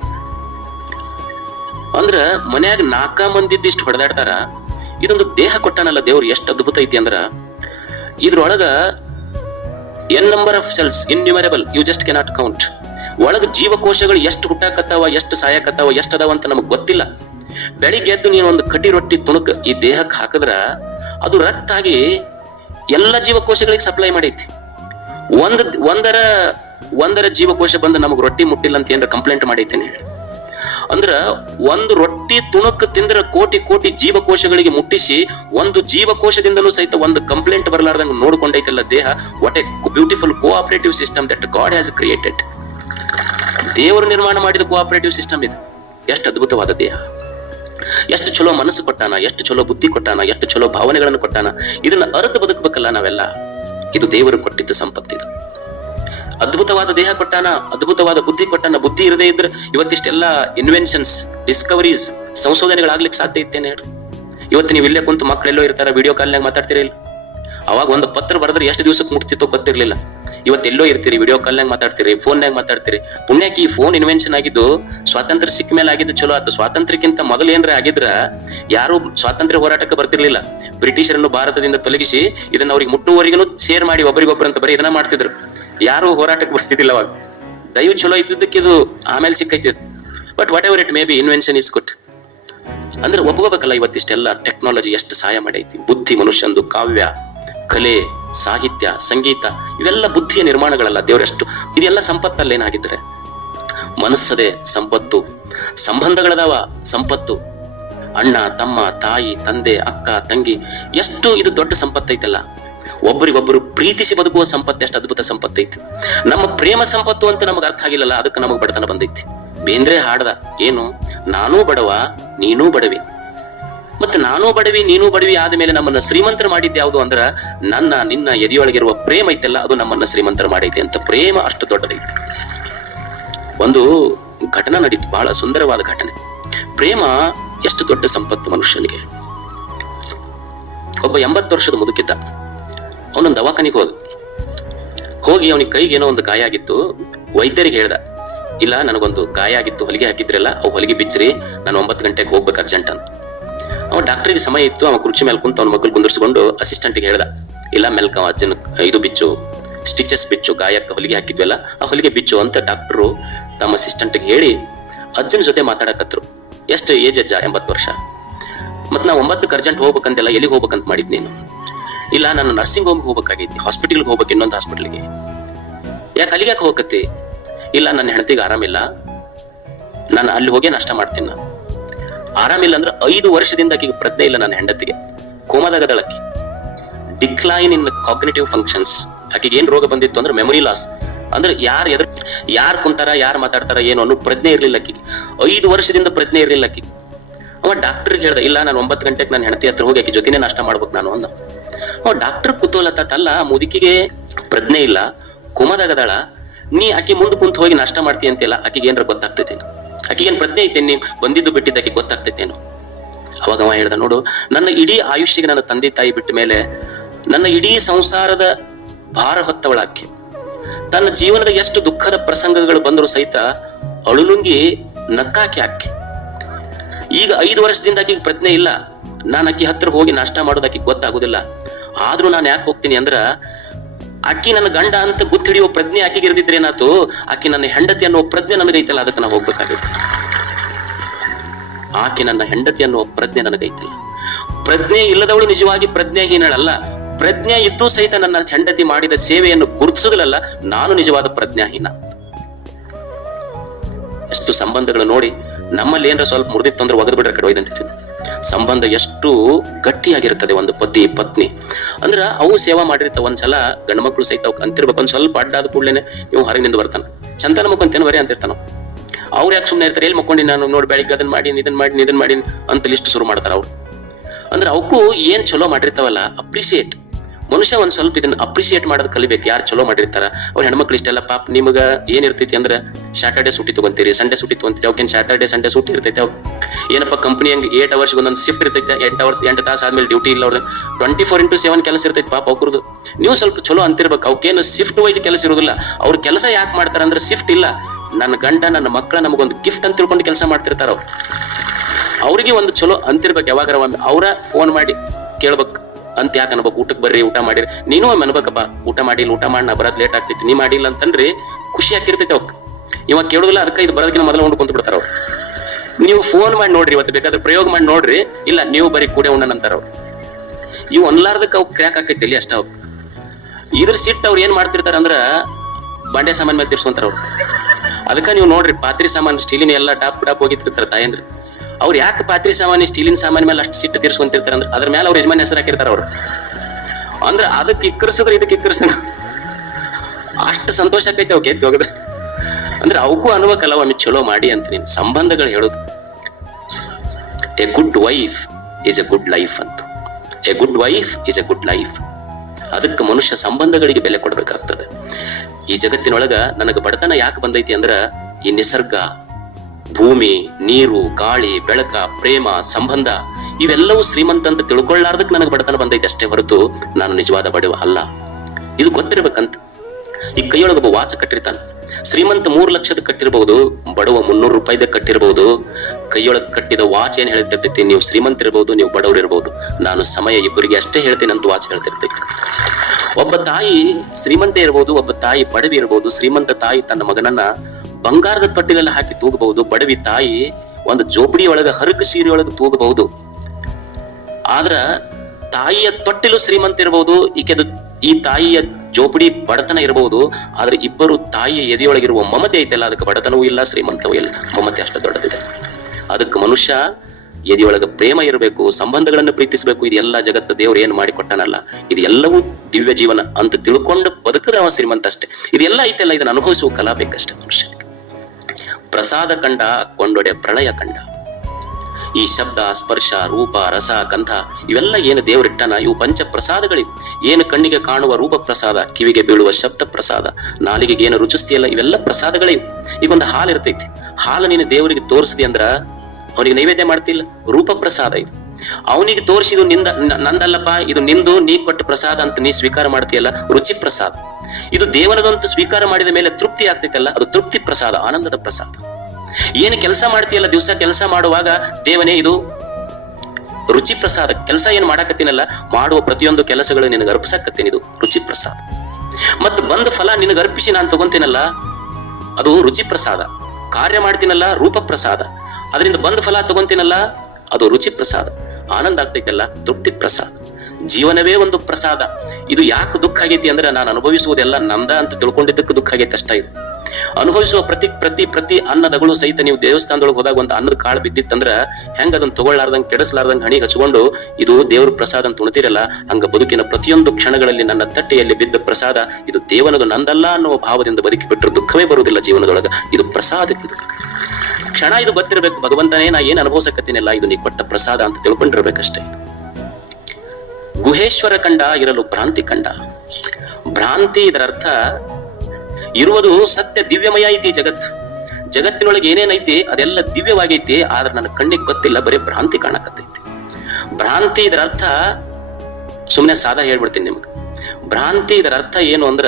ಅಂದ್ರ ಮನ್ಯಾಗ 4 ಮಂದಿ ಇಷ್ಟು ಹೊಡೆದಾಡ್ತಾರ. ಇದೊಂದು ದೇಹ ಕೊಟ್ಟಾನಲ್ಲ ದೇವ್ರು, ಎಷ್ಟು ಅದ್ಭುತ ಐತಿ ಅಂದ್ರ, ಇದ್ರೊಳಗ N number of cells innumerable, you just cannot count. ಒಳಗ ಜೀವಕೋಶಗಳು ಎಷ್ಟು ಹುಟ್ಟಾಕತ್ತಾವ, ಎಷ್ಟು ಸಾಯಕತ್ತಾವ, ಎಷ್ಟು ಅದಾವ ಅಂತ ನಮಗ್ ಗೊತ್ತಿಲ್ಲ. ಬೆಳಿಗ್ಗೆ ಎದ್ದು ನೀನು ಒಂದು ಕಟಿ ರೊಟ್ಟಿ ತುಣುಕ್ ಈ ದೇಹಕ್ಕೆ ಹಾಕಿದ್ರ ಅದು ರಕ್ತ ಆಗಿ ಎಲ್ಲ ಜೀವಕೋಶಗಳಿಗೆ ಸಪ್ಲೈ ಮಾಡೈತಿ. ಒಂದರ ಜೀವಕೋಶ ಬಂದು ನಮಗ್ ರೊಟ್ಟಿ ಮುಟ್ಟಿಲ್ಲ ಅಂತ ಏನಾರ ಕಂಪ್ಲೇಂಟ್ ಮಾಡೈತೇನೆ. ಅಂದ್ರ ಒಂದು ರೊಟ್ಟಿ ತುಣುಕ್ ತಿಂದ್ರ ಕೋಟಿ ಕೋಟಿ ಜೀವಕೋಶಗಳಿಗೆ ಮುಟ್ಟಿಸಿ ಒಂದು ಜೀವಕೋಶದಿಂದಲೂ ಸಹಿತ ಒಂದು ಕಂಪ್ಲೇಂಟ್ ಬರಲಾರ್ದಂಗ ನೋಡ್ಕೊಂಡೈತಲ್ಲ ದೇಹ. What A beautiful cooperative system that god has created. ದೇವರು ನಿರ್ಮಾಣ ಮಾಡಿದ ಕೋಆಪರೇಟಿವ್ ಸಿಸ್ಟಮ್ ಇದು. ಎಷ್ಟು ಅದ್ಭುತವಾದ ದೇಹ, ಎಷ್ಟು ಚಲೋ ಮನಸ್ಸು ಕೊಟ್ಟಾನ, ಎಷ್ಟು ಚಲೋ ಬುದ್ಧಿ ಕೊಟ್ಟಾನ, ಎಷ್ಟು ಚಲೋ ಭಾವನೆಗಳನ್ನು ಕೊಟ್ಟಾನ. ಇದನ್ನ ಅರ್ಥ ಬದುಕಬೇಕಲ್ಲ ನಾವೆಲ್ಲ. ಇದು ದೇವರು ಕೊಟ್ಟಿದ್ದ ಸಂಪತ್ತಿದು. ಅದ್ಭುತವಾದ ದೇಹ ಕೊಟ್ಟಾನ, ಅದ್ಭುತವಾದ ಬುದ್ಧಿ ಕೊಟ್ಟಾನ. ಬುದ್ಧಿ ಇರದೇ ಇದ್ರೆ ಇವತ್ತಿಷ್ಟೆಲ್ಲ ಇನ್ವೆನ್ಷನ್ಸ್, ಡಿಸ್ಕವರೀಸ್, ಸಂಶೋಧನೆಗಳಾಗ್ಲಿಕ್ಕೆ ಸಾಧ್ಯ ಇತ್ತೇನೆ ಹೇಳ್ರಿ. ಇವತ್ತು ನೀವು ಇಲ್ಲೇ ಕುಂತು ಮಕ್ಕಳೆಲ್ಲೋ ಇರ್ತಾರ, ವಿಡಿಯೋ ಕಾಲ್ನಾಗ ಮಾತಾಡ್ತೀರಿ ಇಲ್ಲ. ಅವಾಗ ಒಂದು ಪತ್ರ ಬರೆದ್ರೆ ಎಷ್ಟು ದಿವಸಕ್ಕೆ ಮುಟ್ತಿತ್ತೋ ಗೊತ್ತಿರ್ಲಿಲ್ಲ. ಇವತ್ತೆಲ್ಲೋ ಇರ್ತೀರಿ, ವಿಡಿಯೋ ಕಾಲ್ನಾಗ ಮಾತಾಡ್ತೀರಿ, ಫೋನ್ಯಾಗ ಮಾತಾಡ್ತೀರಿ. ಪುಣ್ಯಕ್ಕೆ ಈ ಫೋನ್ ಇನ್ವೆನ್ಷನ್ ಆಗಿದ್ದು ಸ್ವಾತಂತ್ರ್ಯ ಸಿಕ್ಕ ಮೇಲೆ ಆಗಿದ್ದು ಚಲೋ ಆಯ್ತು. ಸ್ವಾತಂತ್ರ್ಯಕ್ಕಿಂತ ಮೊದಲು ಏನ್ರ ಆಗಿದ್ರ ಯಾರು ಸ್ವಾತಂತ್ರ್ಯ ಹೋರಾಟಕ್ಕೆ ಬರ್ತಿರ್ಲಿಲ್ಲ. ಬ್ರಿಟಿಷರನ್ನು ಭಾರತದಿಂದ ತೊಲಗಿಸಿ ಇದನ್ನ ಅವ್ರಿಗೆ ಮುಟ್ಟುವವರೆಗೂ ಶೇರ್ ಮಾಡಿ ಒಬ್ಬರಿಗೊಬ್ಬರು ಅಂತ ಬರೀ ಇದನ್ನ ಮಾಡ್ತಿದ್ರು. ಯಾರು ಹೋರಾಟಕ್ಕೆ ಬರ್ತಿದ್ದಿಲ್ಲ ಅವಾಗ. ದೈವ ಚಲೋ ಇದ್ದಕ್ಕೆ ಇದು ಆಮೇಲೆ ಸಿಕ್ಕೈತಿ. But what ever it may be, invention is good. ಅಂದ್ರೆ ಒಪ್ಕೋಬೇಕಲ್ಲ, ಇವತ್ತಿಷ್ಟೆಲ್ಲ ಟೆಕ್ನಾಲಜಿ ಎಷ್ಟು ಸಹಾಯ ಮಾಡೈತಿ. ಬುದ್ಧಿ ಮನುಷ್ಯಂದು, ಕಾವ್ಯ, ಕಲೆ, ಸಾಹಿತ್ಯ, ಸಂಗೀತ ಇವೆಲ್ಲ ಬುದ್ಧಿಯ ನಿರ್ಮಾಣಗಳಲ್ಲ. ದೇವರೆಷ್ಟು ಇದೆಲ್ಲ ಸಂಪತ್ತಲ್ಲೇನಾಗಿದ್ರೆ. ಮನಸ್ಸದೇ ಸಂಪತ್ತು, ಸಂಬಂಧಗಳದಾವ ಸಂಪತ್ತು. ಅಣ್ಣ, ತಮ್ಮ, ತಾಯಿ, ತಂದೆ, ಅಕ್ಕ, ತಂಗಿ, ಎಷ್ಟು ಇದು ದೊಡ್ಡ ಸಂಪತ್ತೈತಲ್ಲ. ಒಬ್ಬರಿಗೊಬ್ಬರು ಪ್ರೀತಿಸಿ ಬದುಕುವ ಸಂಪತ್ತು ಎಷ್ಟು ಅದ್ಭುತ ಸಂಪತ್ತೈತಿ. ನಮ್ಮ ಪ್ರೇಮ ಸಂಪತ್ತು ಅಂತ ನಮಗ್ ಅರ್ಥ ಆಗಿಲ್ಲಲ್ಲ, ಅದಕ್ಕೆ ನಮಗ್ ಬಡತನ ಬಂದೈತಿ. ಬೇಂದ್ರೆ ಹಾಡ್ದ ಏನು, ನಾನೂ ಬಡವ ನೀನೂ ಬಡವಿ. ಮತ್ತೆ ನಾನೂ ಬಡವಿ ನೀನೂ ಬಡವಿ ಆದ್ಮೇಲೆ ನಮ್ಮನ್ನ ಶ್ರೀಮಂತರ ಮಾಡಿದ್ದೆ ಯಾವುದು ಅಂದ್ರ ನನ್ನ ನಿನ್ನ ಎದೆಯೊಳಗಿರುವ ಪ್ರೇಮ ಐತೆಲ್ಲ, ಅದು ನಮ್ಮನ್ನ ಶ್ರೀಮಂತರ ಮಾಡೈತಿ ಅಂತ. ಪ್ರೇಮ ಅಷ್ಟು ದೊಡ್ಡದೈತಿ. ಒಂದು ಘಟನೆ ನಡೀತು, ಬಹಳ ಸುಂದರವಾದ ಘಟನೆ. ಪ್ರೇಮ ಎಷ್ಟು ದೊಡ್ಡ ಸಂಪತ್ತು ಮನುಷ್ಯನಿಗೆ. ಒಬ್ಬ 80 ವರ್ಷದ ಮುದುಕಿದ್ದ. ಅವನೊಂದು ದವಾಖಾನಿಗೆ ಹೋಗಿ ಅವನಿಗೆ ಕೈಗೆ ಏನೋ ಒಂದು ಗಾಯ ಆಗಿತ್ತು. ವೈದ್ಯರಿಗೆ ಹೇಳ್ದ, ಇಲ್ಲ ನನಗೊಂದು ಗಾಯ ಆಗಿತ್ತು, ಹೊಲಿಗೆ ಹಾಕಿದ್ರಲ್ಲ, ಅವು ಹೊಲಿಗೆ ಬಿಚ್ಚ್ರಿ, ನಾನು 9 ಗಂಟೆಗೆ ಹೋಗ್ಬೇಕು ಅರ್ಜೆಂಟ್ ಅಂತ. ಅವ ಡಾಕ್ಟರ್ಗೆ ಸಮಯ ಇತ್ತು. ಅವ ಕುರ್ಚಿ ಮೇಲೆ ಕುಂತ ಅವ್ನ ಮಕ್ಕಳು ಕುಂದಿರ್ಸ್ಕೊಂಡು ಅಸಿಸ್ಟೆಂಟ್ಗೆ ಹೇಳ್ದ, ಇಲ್ಲ ಮೆಲ್ಕ ಅಜ್ಜನ ಇದು ಬಿಚ್ಚು, ಸ್ಟಿಚಸ್ ಬಿಚ್ಚು, ಗಾಯಕ್ಕೆ ಹೊಲಿಗೆ ಹಾಕಿದ್ವಲ್ಲ ಆ ಹೊಲಿಗೆ ಬಿಚ್ಚು ಅಂತ ಡಾಕ್ಟರು ತಮ್ಮ ಅಸಿಸ್ಟೆಂಟ್ಗೆ ಹೇಳಿ ಅಜ್ಜನ ಜೊತೆ ಮಾತಾಡಕತ್ರು. ಎಷ್ಟು ಏಜ್ ಅಜ್ಜ? 80 ವರ್ಷ. ಮತ್ ನಾ 9ಕ್ಕೆ ಅರ್ಜೆಂಟ್ ಹೋಗ್ಬೇಕಂತೆಲ್ಲ, ಎಲ್ಲಿಗೆ ಹೋಗ್ಬೇಕಂತ ಮಾಡಿದ್ ನೀನು? ಇಲ್ಲ ನಾನು ನರ್ಸಿಂಗ್ ಹೋಮ್ಗೆ ಹೋಗ್ಬೇಕಾಗೈತಿ, ಹಾಸ್ಪಿಟಲ್ಗೆ ಹೋಗ್ಬೇಕು, ಇನ್ನೊಂದು ಹಾಸ್ಪಿಟಲ್ಗೆ. ಯಾಕೆ ಅಲ್ಲಿಗೆ ಯಾಕೆ ಹೋಗತ್ತಿ? ಇಲ್ಲ ನನ್ನ ಹೆಂಡತಿಗೆ ಆರಾಮಿಲ್ಲ, ನಾನು ಅಲ್ಲಿ ಹೋಗಿ ನಾಷ್ಟ ಮಾಡ್ತೀನಿ. ನಾನು ಆರಾಮಿಲ್ಲ ಅಂದ್ರೆ 5 ವರ್ಷದಿಂದ ಆಕೆಗೆ ಪ್ರಜ್ಞೆ ಇಲ್ಲ. ನನ್ನ ಹೆಂಡತಿಗೆ ಕೋಮಾದಾಗದಳಕ್ಕಿ, ಡಿಕ್ಲೈನ್ ಇನ್ ಕಾಗ್ನಿಟಿವ್ ಫಂಕ್ಷನ್ಸ್. ಆಕೆಗೆ ಏನ್ ರೋಗ ಬಂದಿತ್ತು ಅಂದ್ರೆ ಮೆಮೊರಿ ಲಾಸ್. ಅಂದ್ರೆ ಯಾರು ಕುಂತಾರ, ಯಾರು ಮಾತಾಡ್ತಾರ ಏನು ಅನ್ನೋ ಪ್ರಜ್ಞೆ ಇರ್ಲಿಲ್ಲ ಆಕೆಗೆ. 5 ವರ್ಷದಿಂದ ಪ್ರಜ್ಞೆ ಇರ್ಲಿಲ್ಲ ಆಕೆಗೆ. ಅವ ಡಾಕ್ಟರ್ಗೆ ಹೇಳ್ದ, ಇಲ್ಲ ನಾನು 9 ಗಂಟೆಗೆ ನನ್ನ ಹೆಂಡತಿ ಹತ್ರ ಹೋಗಿ ಆಕೆ ಜೊತೆನೇ ನಾಷ್ಟ ಮಾಡ್ಬೇಕು ನಾನು ಅಂದ. ಅವ ಡಾಕ್ಟರ್ ಕುತೂಹಲ ತಲ್ಲ, ಮುದುಕಿಗೆ ಪ್ರಜ್ಞೆ ಇಲ್ಲ, ಕೋಮಾದಾಗದಾಳ, ನೀ ಆಕೆ ಮುಂದೆ ಕುಂತ ಹೋಗಿ ನಾಷ್ಟ ಮಾಡ್ತೀಯ ಅಂತೆಲ್ಲ, ಆಕೆಗೆ ಏನ್ರ ಗೊತ್ತಾಗ್ತೈತೇನು? ಆಕೆಗೇನ್ ಪ್ರಜ್ಞೆ ಐತೇನು? ನೀ ಬಂದಿದ್ದು ಬಿಟ್ಟಿದ್ದ ಆಕೆ ಗೊತ್ತಾಗ್ತೈತೇನು? ಅವಾಗ ಅವ ಹೇಳ್ದ, ನೋಡು ನನ್ನ ಇಡೀ ಆಯುಷ್ಯಗೆ ನನ್ನ ತಂದೆ ತಾಯಿ ಬಿಟ್ಟ ಮೇಲೆ ನನ್ನ ಇಡೀ ಸಂಸಾರದ ಭಾರ ಹೊತ್ತವಳಾಕೆ. ತನ್ನ ಜೀವನದ ಎಷ್ಟು ದುಃಖದ ಪ್ರಸಂಗಗಳು ಬಂದರೂ ಸಹಿತ ಅಳುಲುಂಗಿ ನಕ್ಕಾಕೆ ಆಕೆ. ಈಗ 5 ವರ್ಷದಿಂದ ಆಕೆಗೆ ಪ್ರಜ್ಞೆ ಇಲ್ಲ. ನಾನು ಆಕೆ ಹತ್ರ ಹೋಗಿ ನಾಷ್ಟ ಮಾಡೋದು ಆಕೆಗೆ ಗೊತ್ತಾಗುದಿಲ್ಲ. ಆದ್ರೂ ನಾನು ಯಾಕೆ ಹೋಗ್ತೀನಿ ಅಂದ್ರ ಆಕಿ ನನ್ನ ಗಂಡ ಅಂತ ಗುರ್ತು ಹಿಡಿಯುವ ಪ್ರಜ್ಞೆ ಆಕೆಗೆ ಇರದಿದ್ರೆ ಏನಾಯ್ತು, ಆಕಿ ನನ್ನ ಹೆಂಡತಿ ಅನ್ನೋ ಪ್ರಜ್ಞೆ ನನಗೈತಲ್ಲ, ಅದಕ್ಕೆ ನಾ ಹೋಗ್ಬೇಕಾಗುತ್ತೆ. ಆಕೆ ನನ್ನ ಹೆಂಡತಿ ಅನ್ನೋ ಪ್ರಜ್ಞೆ ನನಗೈತಲ್ಲ. ಪ್ರಜ್ಞೆ ಇಲ್ಲದವಳು ನಿಜವಾಗಿ ಪ್ರಜ್ಞಾಹೀನಳಲ್ಲ. ಪ್ರಜ್ಞೆ ಇದ್ದು ಸಹಿತ ನನ್ನ ಹೆಂಡತಿ ಮಾಡಿದ ಸೇವೆಯನ್ನು ಗುರುತಿಸುವುದಿಲ್ಲ, ನಾನು ನಿಜವಾದ ಪ್ರಜ್ಞಾಹೀನ. ಎಷ್ಟು ಸಂಬಂಧಗಳು ನೋಡಿ, ನಮ್ಮಲ್ಲಿ ಏನಾರ ಸ್ವಲ್ಪ ಮುರಿದಿತ್ತು ಅಂದ್ರೆ ಒಗದ್ ಬಿಡ್ರೆ ಕಡೆ ಒಯ್ದಂತಿತ್ತು. ಸಂಬಂಧ ಎಷ್ಟು ಗಟ್ಟಿಯಾಗಿರ್ತದೆ ಒಂದು ಪತಿ ಪತ್ನಿ ಅಂದ್ರ. ಅವು ಸೇವಾ ಮಾಡಿರ್ತಾವ. ಒಂದ್ಸಲ ಗಂಡು ಮಕ್ಳು ಸಹಿತ ಅವ್ ಅಂತಿರ್ಬೇಕು, ಒಂದ್ ಸ್ವಲ್ಪ ಅಡ್ಡಾದ ಕೂಡ್ಲೇನೆ ನೀವು ಹೊರಗಿನಿಂದ ಬರ್ತಾನ, ಚಂದನ ಮಕ್ಕೊಂತೇನು ಬರೀ ಅಂತಿರ್ತಾನ. ಅವ್ರು ಯಾಕೆ ಸುಮ್ಮನೆ ಇರ್ತಾರೆ, ಎಲ್ಲಿ ಮಕ್ಕೊಂಡಿ ನಾನು ನೋಡಿ ಬೆಳಿಗ್ಗೆ ಅದನ್ನ ಮಾಡಿ ಇದನ್ ಮಾಡಿ ಅಂತ ಲಿಸ್ಟ್ ಶುರು ಮಾಡ್ತಾರ ಅವ್ರು. ಅಂದ್ರೆ ಅವಕ್ಕೂ ಏನ್ ಚಲೋ ಮಾಡಿರ್ತಾವಲ್ಲ, ಅಪ್ರಿಸಿಯೇಟ್. ಮನುಷ್ಯ ಒಂದ್ ಸ್ವಲ್ಪ ಇದನ್ನ ಅಪ್ರಿಸಿಯೇಟ್ ಮಾಡೋದು ಕಲಿಬೇಕು. ಯಾರು ಚಲೋ ಮಾಡಿರ್ತಾರ ಅವ್ರ ಹೆಣ್ಮಕ್ಳು ಇಷ್ಟೆಲ್ಲ ಪಾಪ. ನಿಮಗ ಏನ್ ಇರ್ತೈತಿ ಅಂದ್ರೆ ಸ್ಯಾಟರ್ಡೆ ಸುಟ್ಟಿ ತಗೊಂತೀರಿ, ಸಂಡೇ ಸುಟ್ಟಿ ತಗೊಂತೀರಿ. ಅವಕ್ಕೇನ್ ಸ್ಯಾಟರ್ಡೆ ಸಂಡೇ ಸುಟ್ಟಿ ಇರ್ತೈತೆ? ಅವ್ ಏನಪ್ಪ ಕಂಪನಿ ಹಂಗೆ 8 ಅವರ್ಸ್ಗೆ ಒಂದೊಂದು ಶಿಫ್ಟ್ ಇರ್ತೈತೆ. 8 ತಾಸು ಆದ್ಮೇಲೆ ಡ್ಯೂಟಿ ಇಲ್ಲ. ಅವ್ರದ್ದು 24x7 ಕೆಲಸ ಇರ್ತೈತಿ ಪಾಪ ಅವ್ರದ್ದು. ನೀವು ಸ್ವಲ್ಪ ಚಲೋ ಅಂತಿರ್ಬೇಕು. ಅವಕ್ಕೇನು ಶಿಫ್ಟ್ ವೈಸ್ ಕೆಲಸ ಇರೋದಿಲ್ಲ. ಅವ್ರ ಕೆಲಸ ಯಾಕೆ ಮಾಡ್ತಾರ ಅಂದ್ರೆ ಶಿಫ್ಟ್ ಇಲ್ಲ, ನನ್ನ ಗಂಡ ನನ್ನ ಮಕ್ಕಳ ನಮಗೊಂದು ಗಿಫ್ಟ್ ಅಂತ ತಿಳ್ಕೊಂಡು ಕೆಲಸ ಮಾಡ್ತಿರ್ತಾರ ಅವ್ರು. ಅವ್ರಿಗೆ ಒಂದು ಚಲೋ ಅಂತಿರ್ಬೇಕು. ಯಾವಾಗಾರ ಒಮ್ಮೆ ಅವ್ರ ಫೋನ್ ಮಾಡಿ ಕೇಳ್ಬೇಕು ಅಂತ ಯಾಕೆ ಅನ್ಬೇಕು, ಊಟಕ್ಕೆ ಬರ್ರಿ ಊಟ ಮಾಡಿರಿ. ನೀನು ಒಮ್ಮೆ ಅನ್ಬೇಕಪ್ಪ, ಊಟ ಮಾಡಿಲ್ಲ, ಊಟ ಮಾಡಿ ನಾ ಬರೋದ್ ಲೇಟ್ ಆಗ್ತೈತಿ, ನೀ ಮಾಡಿಲ್ಲ ಅಂತಂದ್ರಿ ಖುಷಿ ಆಗಿರ್ತೈತೆ ಅವಕ್. ಇವಾಗ ಕೇಳುದಿಲ್ಲ, ಅದಕ್ಕೆ ಇದು ಬರೋದಕ್ಕಿಂತ ಮೊದಲು ಉಂಡು ಕುಂತ ಬಿಡ್ತಾರ ಅವ್ರು. ನೀವು ಫೋನ್ ಮಾಡಿ ನೋಡ್ರಿ, ಇವತ್ತು ಬೇಕಾದ್ರೆ ಪ್ರಯೋಗ ಮಾಡಿ ನೋಡ್ರಿ, ಇಲ್ಲ ನೀವು ಬರೀ ಕೂಡೆ ಉಣ್ಣ ಅಂತಾರ ಅವ್ರು. ಇವು ಅನ್ಲಾರ್ದಕ್ಕೆ ಅವ್ ಕ್ರ್ಯಾಕ್ ಆಕೈತಿ ಇಲ್ಲಿ ಅಷ್ಟ. ಅವ್ರು ಇದ್ರ ಸಿಟ್ಟು ಅವ್ರು ಏನ್ ಮಾಡ್ತಿರ್ತಾರ ಅಂದ್ರ ಬಾಂಡೆ ಸಾಮಾನ್ ಮೇಲೆ ತಿರ್ಸ್ಕೊಂತಾರ ಅವ್ರು. ಅದಕ್ಕ ನೀವು ನೋಡ್ರಿ, ಪಾತ್ರಿ ಸಾಮಾನು ಸ್ಟೀಲಿನ ಎಲ್ಲ ಡಾಪ್ ಹೋಗಿರ್ತಾರ ತಾಯಂದ್ರಿ. ಅವ್ರು ಯಾಕೆ ಪಾತ್ರಿ ಸಾಮಾನು ಸ್ಟೀಲಿನ ಸಾಮಾನ್ ಮೇಲೆ ಅಷ್ಟು ಸಿಟ್ಟು ತೀರ್ಸ್ಕೊಂತಿರ್ತಾರ ಅಂದ್ರೆ ಅದ್ರ ಮೇಲೆ ಅವ್ರ ಯಜಮಾನ್ ಹೆಸರು ಹಾಕಿರ್ತಾರ ಅವ್ರು. ಅಂದ್ರೆ ಅದಕ್ಕೆ ಇಕ್ಕರ್ಸಿದ್ರೆ ಇದಕ್ಕೆ ಇಕ್ಕರ್ಸ ಅಷ್ಟು ಸಂತೋಷ ಆಕೈತೆ ಅವ್ ಎದ್ದು ಹೋಗದ್ರೆ. ಅಂದ್ರೆ ಅವಕ್ಕೂ ಅನ್ಬೇಕಲ್ಲ ಒಮ್ಮೆ ಚಲೋ ಮಾಡಿ ಅಂತ ನೀನು ಸಂಬಂಧಗಳು ಹೇಳುದು. A good wife is a good life ಅಂತ. A good wife is a good life. ಅದಕ್ಕೆ ಮನುಷ್ಯ ಸಂಬಂಧಗಳಿಗೆ ಬೆಲೆ ಕೊಡ್ಬೇಕಾಗ್ತದೆ. ಈ ಜಗತ್ತಿನೊಳಗ ನನಗೆ ಬಡತನ ಯಾಕೆ ಬಂದೈತಿ ಅಂದ್ರ ಈ ನಿಸರ್ಗ, ಭೂಮಿ, ನೀರು, ಗಾಳಿ, ಬೆಳಕ, ಪ್ರೇಮ, ಸಂಬಂಧ ಇವೆಲ್ಲವೂ ಶ್ರೀಮಂತ ಅಂತ ತಿಳ್ಕೊಳ್ಳಾರ್ದಕ್ಕೆ ನನಗೆ ಬಡತನ ಬಂದೈತಿ ಅಷ್ಟೇ ಹೊರತು ನಾನು ನಿಜವಾದ ಬಡವ ಅಲ್ಲ. ಇದು ಗೊತ್ತಿರ್ಬೇಕಂತ. ಈ ಕೈಯೊಳಗೊಬ್ಬ ವಾಚ ಕಟ್ಟಿರ್ತಾನೆ. ಶ್ರೀಮಂತ 3 ಲಕ್ಷದ ಕಟ್ಟಿರ್ಬಹುದು, ಬಡವ 300 ರೂಪಾಯಿದ ಕಟ್ಟಿರ್ಬಹುದು. ಕೈಯೊಳಗೆ ಕಟ್ಟಿದ ವಾಚ್ ಏನ್ ಹೇಳ್ತಿರ್ತೈತಿ, ನೀವು ಶ್ರೀಮಂತರಿರ್ಬಹುದು, ನೀವು ಬಡವರು ಇರ್ಬಹುದು, ನಾನು ಸಮಯ ಇಬ್ಬರಿಗೆ ಅಷ್ಟೇ ಹೇಳ್ತೀನಿ ಅಂತ ವಾಚ್ ಹೇಳ್ತಿರ್ತೈತಿ. ಒಬ್ಬ ತಾಯಿ ಶ್ರೀಮಂತ ಇರಬಹುದು, ಒಬ್ಬ ತಾಯಿ ಬಡವಿ ಇರಬಹುದು. ಶ್ರೀಮಂತ ತಾಯಿ ತನ್ನ ಮಗನನ್ನ ಬಂಗಾರದ ತೊಟ್ಟಿಗೆಲ್ಲ ಹಾಕಿ ತೂಗಬಹುದು. ಬಡವಿ ತಾಯಿ ಒಂದು ಜೋಪಡಿ ಒಳಗ ಹರಕ ಸೀರೆ ಒಳಗೆ ತೂಗಬಹುದು. ಆದ್ರ ತಾಯಿಯ ತೊಟ್ಟಿಲು ಶ್ರೀಮಂತ ಇರಬಹುದು, ಈ ತಾಯಿಯ ಜೋಪಡಿ ಬಡತನ ಇರಬಹುದು. ಆದ್ರೆ ಇಬ್ಬರು ತಾಯಿಯ ಎದೆಯೊಳಗಿರುವ ಮಮತೆ ಐತಲ್ಲ, ಅದಕ್ಕೆ ಬಡತನವೂ ಇಲ್ಲ, ಶ್ರೀಮಂತವೂ ಇಲ್ಲ. ಮಮತೆ ಅಷ್ಟು ದೊಡ್ಡದಿದೆ. ಅದಕ್ಕೆ ಮನುಷ್ಯ ಎದೆಯೊಳಗ ಪ್ರೇಮ ಇರಬೇಕು, ಸಂಬಂಧಗಳನ್ನು ಪ್ರೀತಿಸಬೇಕು. ಇದೆಲ್ಲ ಜಗತ್ತ ದೇವರು ಏನು ಮಾಡಿಕೊಟ್ಟನಲ್ಲ, ಇದು ಎಲ್ಲವೂ ದಿವ್ಯ ಜೀವನ ಅಂತ ತಿಳ್ಕೊಂಡು ಬದುಕಿದ್ರೆ ಅವ ಶ್ರೀಮಂತ ಅಷ್ಟೇ. ಇದೆಲ್ಲ ಐತೆಲ್ಲ, ಇದನ್ನ ಅನುಭವಿಸುವ ಕಲಾ ಬೇಕಷ್ಟೇ ಮನುಷ್ಯನಿಗೆ. ಪ್ರಸಾದ ಕಂಡ ಕೊಂಡೊಡೆ ಪ್ರಳಯ ಕಂಡ. ಈ ಶಬ್ದ, ಸ್ಪರ್ಶ, ರೂಪ, ರಸ, ಗಂಧ ಇವೆಲ್ಲ ಏನು ದೇವರಿಟ್ಟನ, ಇವು ಪಂಚ ಪ್ರಸಾದಗಳಿವೆ. ಏನು ಕಣ್ಣಿಗೆ ಕಾಣುವ ರೂಪ ಪ್ರಸಾದ, ಕಿವಿಗೆ ಬೀಳುವ ಶಬ್ದ ಪ್ರಸಾದ, ನಾಲಿಗೆಗೆ ಏನು ರುಚಿಸ್ತಿಯಲ್ಲ, ಇವೆಲ್ಲ ಪ್ರಸಾದಗಳಿವೆ. ಈಗ ಒಂದು ಹಾಲು ಇರ್ತೈತಿ, ಹಾಲು ನೀನು ದೇವರಿಗೆ ತೋರಿಸ್ದಿ ಅಂದ್ರ ಅವನಿಗೆ ನೈವೇದ್ಯ ಮಾಡ್ತಿಲ್ಲ, ರೂಪ ಪ್ರಸಾದ ಇದು. ಅವನಿಗೆ ತೋರಿಸಿದು ನಂದಲ್ಲಪ್ಪ, ಇದು ನಿಂದು, ನೀ ಕೊಟ್ಟ ಪ್ರಸಾದ ಅಂತ ನೀ ಸ್ವೀಕಾರ ಮಾಡ್ತೀಯಲ್ಲ, ರುಚಿ ಪ್ರಸಾದ. ಇದು ದೇವನದಂತ ಸ್ವೀಕಾರ ಮಾಡಿದ ಮೇಲೆ ತೃಪ್ತಿ ಆಗ್ತೈತಲ್ಲ, ಅದು ತೃಪ್ತಿ ಪ್ರಸಾದ, ಆನಂದದ ಪ್ರಸಾದ. ಏನು ಕೆಲಸ ಮಾಡ್ತೀಯಲ್ಲ, ದಿವಸ ಕೆಲಸ ಮಾಡುವಾಗ ದೇವನೇ ಇದು ರುಚಿ ಪ್ರಸಾದ. ಕೆಲಸ ಏನು ಮಾಡಾಕತ್ತೀನಲ್ಲ, ಮಾಡುವ ಪ್ರತಿಯೊಂದು ಕೆಲಸಗಳು ನಿನಗೆ ಅರ್ಪಿಸಕತ್ತೀನಿ, ಇದು ರುಚಿ ಪ್ರಸಾದ. ಮತ್ತು ಬಂದ ಫಲ ನಿನಗೆ ಅರ್ಪಿಸಿ ನಾನು ತಗೊಂತೀನಲ್ಲ, ಅದು ರುಚಿ ಪ್ರಸಾದ. ಕಾರ್ಯ ಮಾಡ್ತೀನಲ್ಲ, ರೂಪ ಪ್ರಸಾದ. ಅದರಿಂದ ಬಂದ ಫಲ ತಗೊಂತೀನಲ್ಲ, ಅದು ರುಚಿ ಪ್ರಸಾದ. ಆನಂದ ಆಗ್ತೈತಲ್ಲ, ತೃಪ್ತಿ ಪ್ರಸಾದ. ಜೀವನವೇ ಒಂದು ಪ್ರಸಾದ. ಇದು ಯಾಕೆ ದುಃಖ ಆಗೈತಿ ಅಂದ್ರೆ ನಾನು ಅನುಭವಿಸುವುದೆಲ್ಲ ನಂದ ಅಂತ ತಿಳ್ಕೊಂಡಿದ್ದಕ್ಕೆ ದುಃಖ ಆಗೈತೆ ಅಷ್ಟ. ಇದು ಅನುಭವಿಸುವ ಪ್ರತಿ ಅನ್ನದಗಳು ಸಹಿತ ನೀವು ದೇವಸ್ಥಾನದೊಳಗೆ ಹೋದಾಗ ಒಂದು ಅನ್ನದ ಕಾಳು ಬಿದ್ದಿತ್ತಂದ್ರ ಹೆಂಗ ಅದನ್ನ ತಗೊಳ್ಳಾರ್ದಂಗ್ ಕೆಡಿಸ್ಲಾರ್ದಂಗ್ ಹಣಿಗೆ ಹಚ್ಕೊಂಡು ಇದು ದೇವ್ರ ಪ್ರಸಾದ ಅಂತ ಉಣ್ತಿರಲ್ಲ, ಹಂಗ ಬದುಕಿನ ಪ್ರತಿಯೊಂದು ಕ್ಷಣಗಳಲ್ಲಿ ನನ್ನ ತಟ್ಟೆಯಲ್ಲಿ ಬಿದ್ದ ಪ್ರಸಾದ ಇದು ದೇವನದು, ನಂದಲ್ಲ ಅನ್ನುವ ಭಾವದಿಂದ ಬದುಕಿ ಬಿಟ್ಟರು ದುಃಖವೇ ಬರುವುದಿಲ್ಲ ಜೀವನದೊಳಗ. ಇದು ಪ್ರಸಾದಕ್ಕೆ ಕ್ಷಣ ಇದು ಗೊತ್ತಿರ್ಬೇಕು. ಭಗವಂತನೇ ನಾ ಏನ್ ಅನುಭವಿಸಕತ್ತೀನಿಲ್ಲ, ಇದು ನೀ ಕೊಟ್ಟ ಪ್ರಸಾದ ಅಂತ ತಿಳ್ಕೊಂಡಿರ್ಬೇಕಷ್ಟೇ. ಗುಹೇಶ್ವರ ಕಂಡ ಇರಲು ಭ್ರಾಂತಿ ಕಂಡ. ಭ್ರಾಂತಿ ಇದರ ಅರ್ಥ ಇರುವುದು ಸತ್ಯ, ದಿವ್ಯಮಯ ಐತಿ ಜಗತ್ತು. ಜಗತ್ತಿನೊಳಗೆ ಏನೇನೈತಿ ಅದೆಲ್ಲ ದಿವ್ಯವಾಗೈತಿ, ಆದ್ರೆ ನನ್ನ ಕಣ್ಣಿಗೆ ಗೊತ್ತಿಲ್ಲ, ಬರೀ ಭ್ರಾಂತಿ ಕಾಣಕತ್ತೈತಿ. ಭ್ರಾಂತಿ ಇದರ ಅರ್ಥ ಸುಮ್ಮನೆ ಸಾದಾ ಹೇಳ್ಬಿಡ್ತೀನಿ ನಿಮ್ಗೆ. ಭ್ರಾಂತಿ ಇದರ ಅರ್ಥ ಏನು ಅಂದ್ರ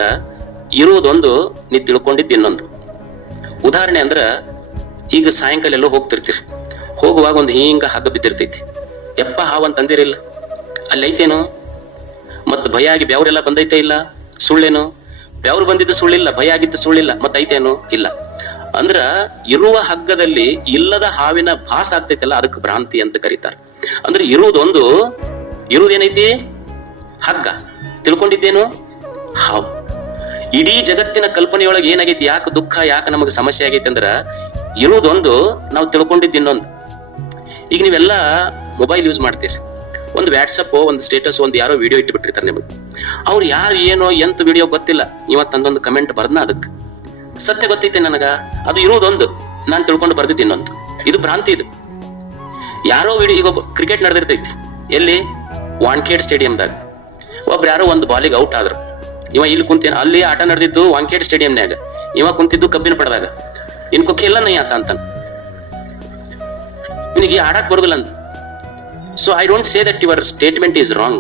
ಇರುವುದೊಂದು, ನೀ ತಿಳ್ಕೊಂಡಿದ್ದು ಇನ್ನೊಂದು. ಉದಾಹರಣೆ ಅಂದ್ರ ಈಗ ಸಾಯಂಕಾಲ ಎಲ್ಲೋ ಹೋಗ್ತಿರ್ತೀರಿ, ಹೋಗುವಾಗ ಒಂದು ಹಿಂಗ ಹಗ್ಗ ಬಿದ್ದಿರ್ತೈತಿ. ಎಪ್ಪ ಹಾವಂತ ಅಂದಿರಿಲ್ಲ, ಅಲ್ಲಿ ಐತೇನು? ಮತ್ ಭಯ ಆಗಿ ಬೆವರೆಲ್ಲ ಬಂದೈತೆ ಇಲ್ಲ? ಸುಳ್ಳೇನು? ಬೆವರು ಬಂದಿದ್ದು ಸುಳ್ಳಿಲ್ಲ, ಭಯ ಆಗಿದ್ದು ಸುಳ್ಳಿಲ್ಲ, ಮತ್ ಐತೇನು? ಇಲ್ಲ. ಅಂದ್ರ ಇರುವ ಹಗ್ಗದಲ್ಲಿ ಇಲ್ಲದ ಹಾವಿನ ಭಾಸ ಆಗ್ತೈತಲ್ಲ, ಅದಕ್ಕೆ ಭ್ರಾಂತಿ ಅಂತ ಕರೀತಾರೆ. ಅಂದ್ರೆ ಇರುವುದೊಂದು, ಇರುವುದೇನೈತಿ? ಹಗ್ಗ. ತಿಳ್ಕೊಂಡಿದ್ದೇನು? ಹಾವು. ಇಡೀ ಜಗತ್ತಿನ ಕಲ್ಪನೆಯೊಳಗೆ ಏನಾಗೈತಿ, ಯಾಕೆ ದುಃಖ, ಯಾಕೆ ನಮಗೆ ಸಮಸ್ಯೆ ಆಗೈತಿ ಅಂದ್ರ ಇರುವುದೊಂದು, ನಾವು ತಿಳ್ಕೊಂಡಿದ್ದು ಇನ್ನೊಂದು. ಈಗ ನೀವೆಲ್ಲ ಮೊಬೈಲ್ ಯೂಸ್ ಮಾಡ್ತೀರಿ, ಒಂದು ವಾಟ್ಸಪ್, ಒಂದು ಸ್ಟೇಟಸ್, ಒಂದು ಯಾರೋ ವಿಡಿಯೋ ಇಟ್ಟು ಬಿಟ್ಟಿರ್ತಾರೆ ನಿಮಗೆ. ಅವ್ರು ಯಾರು ಏನೋ ಎಂತ ವಿಡಿಯೋ ಗೊತ್ತಿಲ್ಲ, ಇವತ್ತೊಂದೊಂದು ಕಮೆಂಟ್ ಬರ್ದ್ನ, ಅದಕ್ಕೆ ಸತ್ಯ ಗೊತ್ತೈತೆ ನನಗ, ಅದು ಇರುವುದೊಂದು, ನಾನು ತಿಳ್ಕೊಂಡು ಬರ್ದಿದ್ದು ಇನ್ನೊಂದು. ಇದು ಭ್ರಾಂತಿ. ಇದು ಯಾರೋ ವಿಡಿಯೋ, ಈಗ ಕ್ರಿಕೆಟ್ ನಡೆದಿರ್ತೈತಿ, ಎಲ್ಲಿ? ವಾಂಖೇಡ್ ಸ್ಟೇಡಿಯಂದಾಗ ಒಬ್ರು ಯಾರೋ ಒಂದು ಬಾಲಿಗೆ ಔಟ್ ಆದ್ರು. ಇವ ಇಲ್ಲಿ ಕುಂತೇನ, ಅಲ್ಲಿ ಆಟ ನಡೆದಿದ್ದು ವಾಂಖೇಡ್ ಸ್ಟೇಡಿಯಂನ್ಯಾಗ, ಇವ ಕುಂತಿದ್ದು ಕಬ್ಬಿನ ಪಡದಾಗ. ಇನ್ ಕೊಕ್ಕೆ ಎಲ್ಲ ನೈ ಆತ ಅಂತ ನಿನಗೆ ಆಡಕ್ ಬರುದಿಲ್ಲ ಅಂತ. So I don't say that your statement is wrong,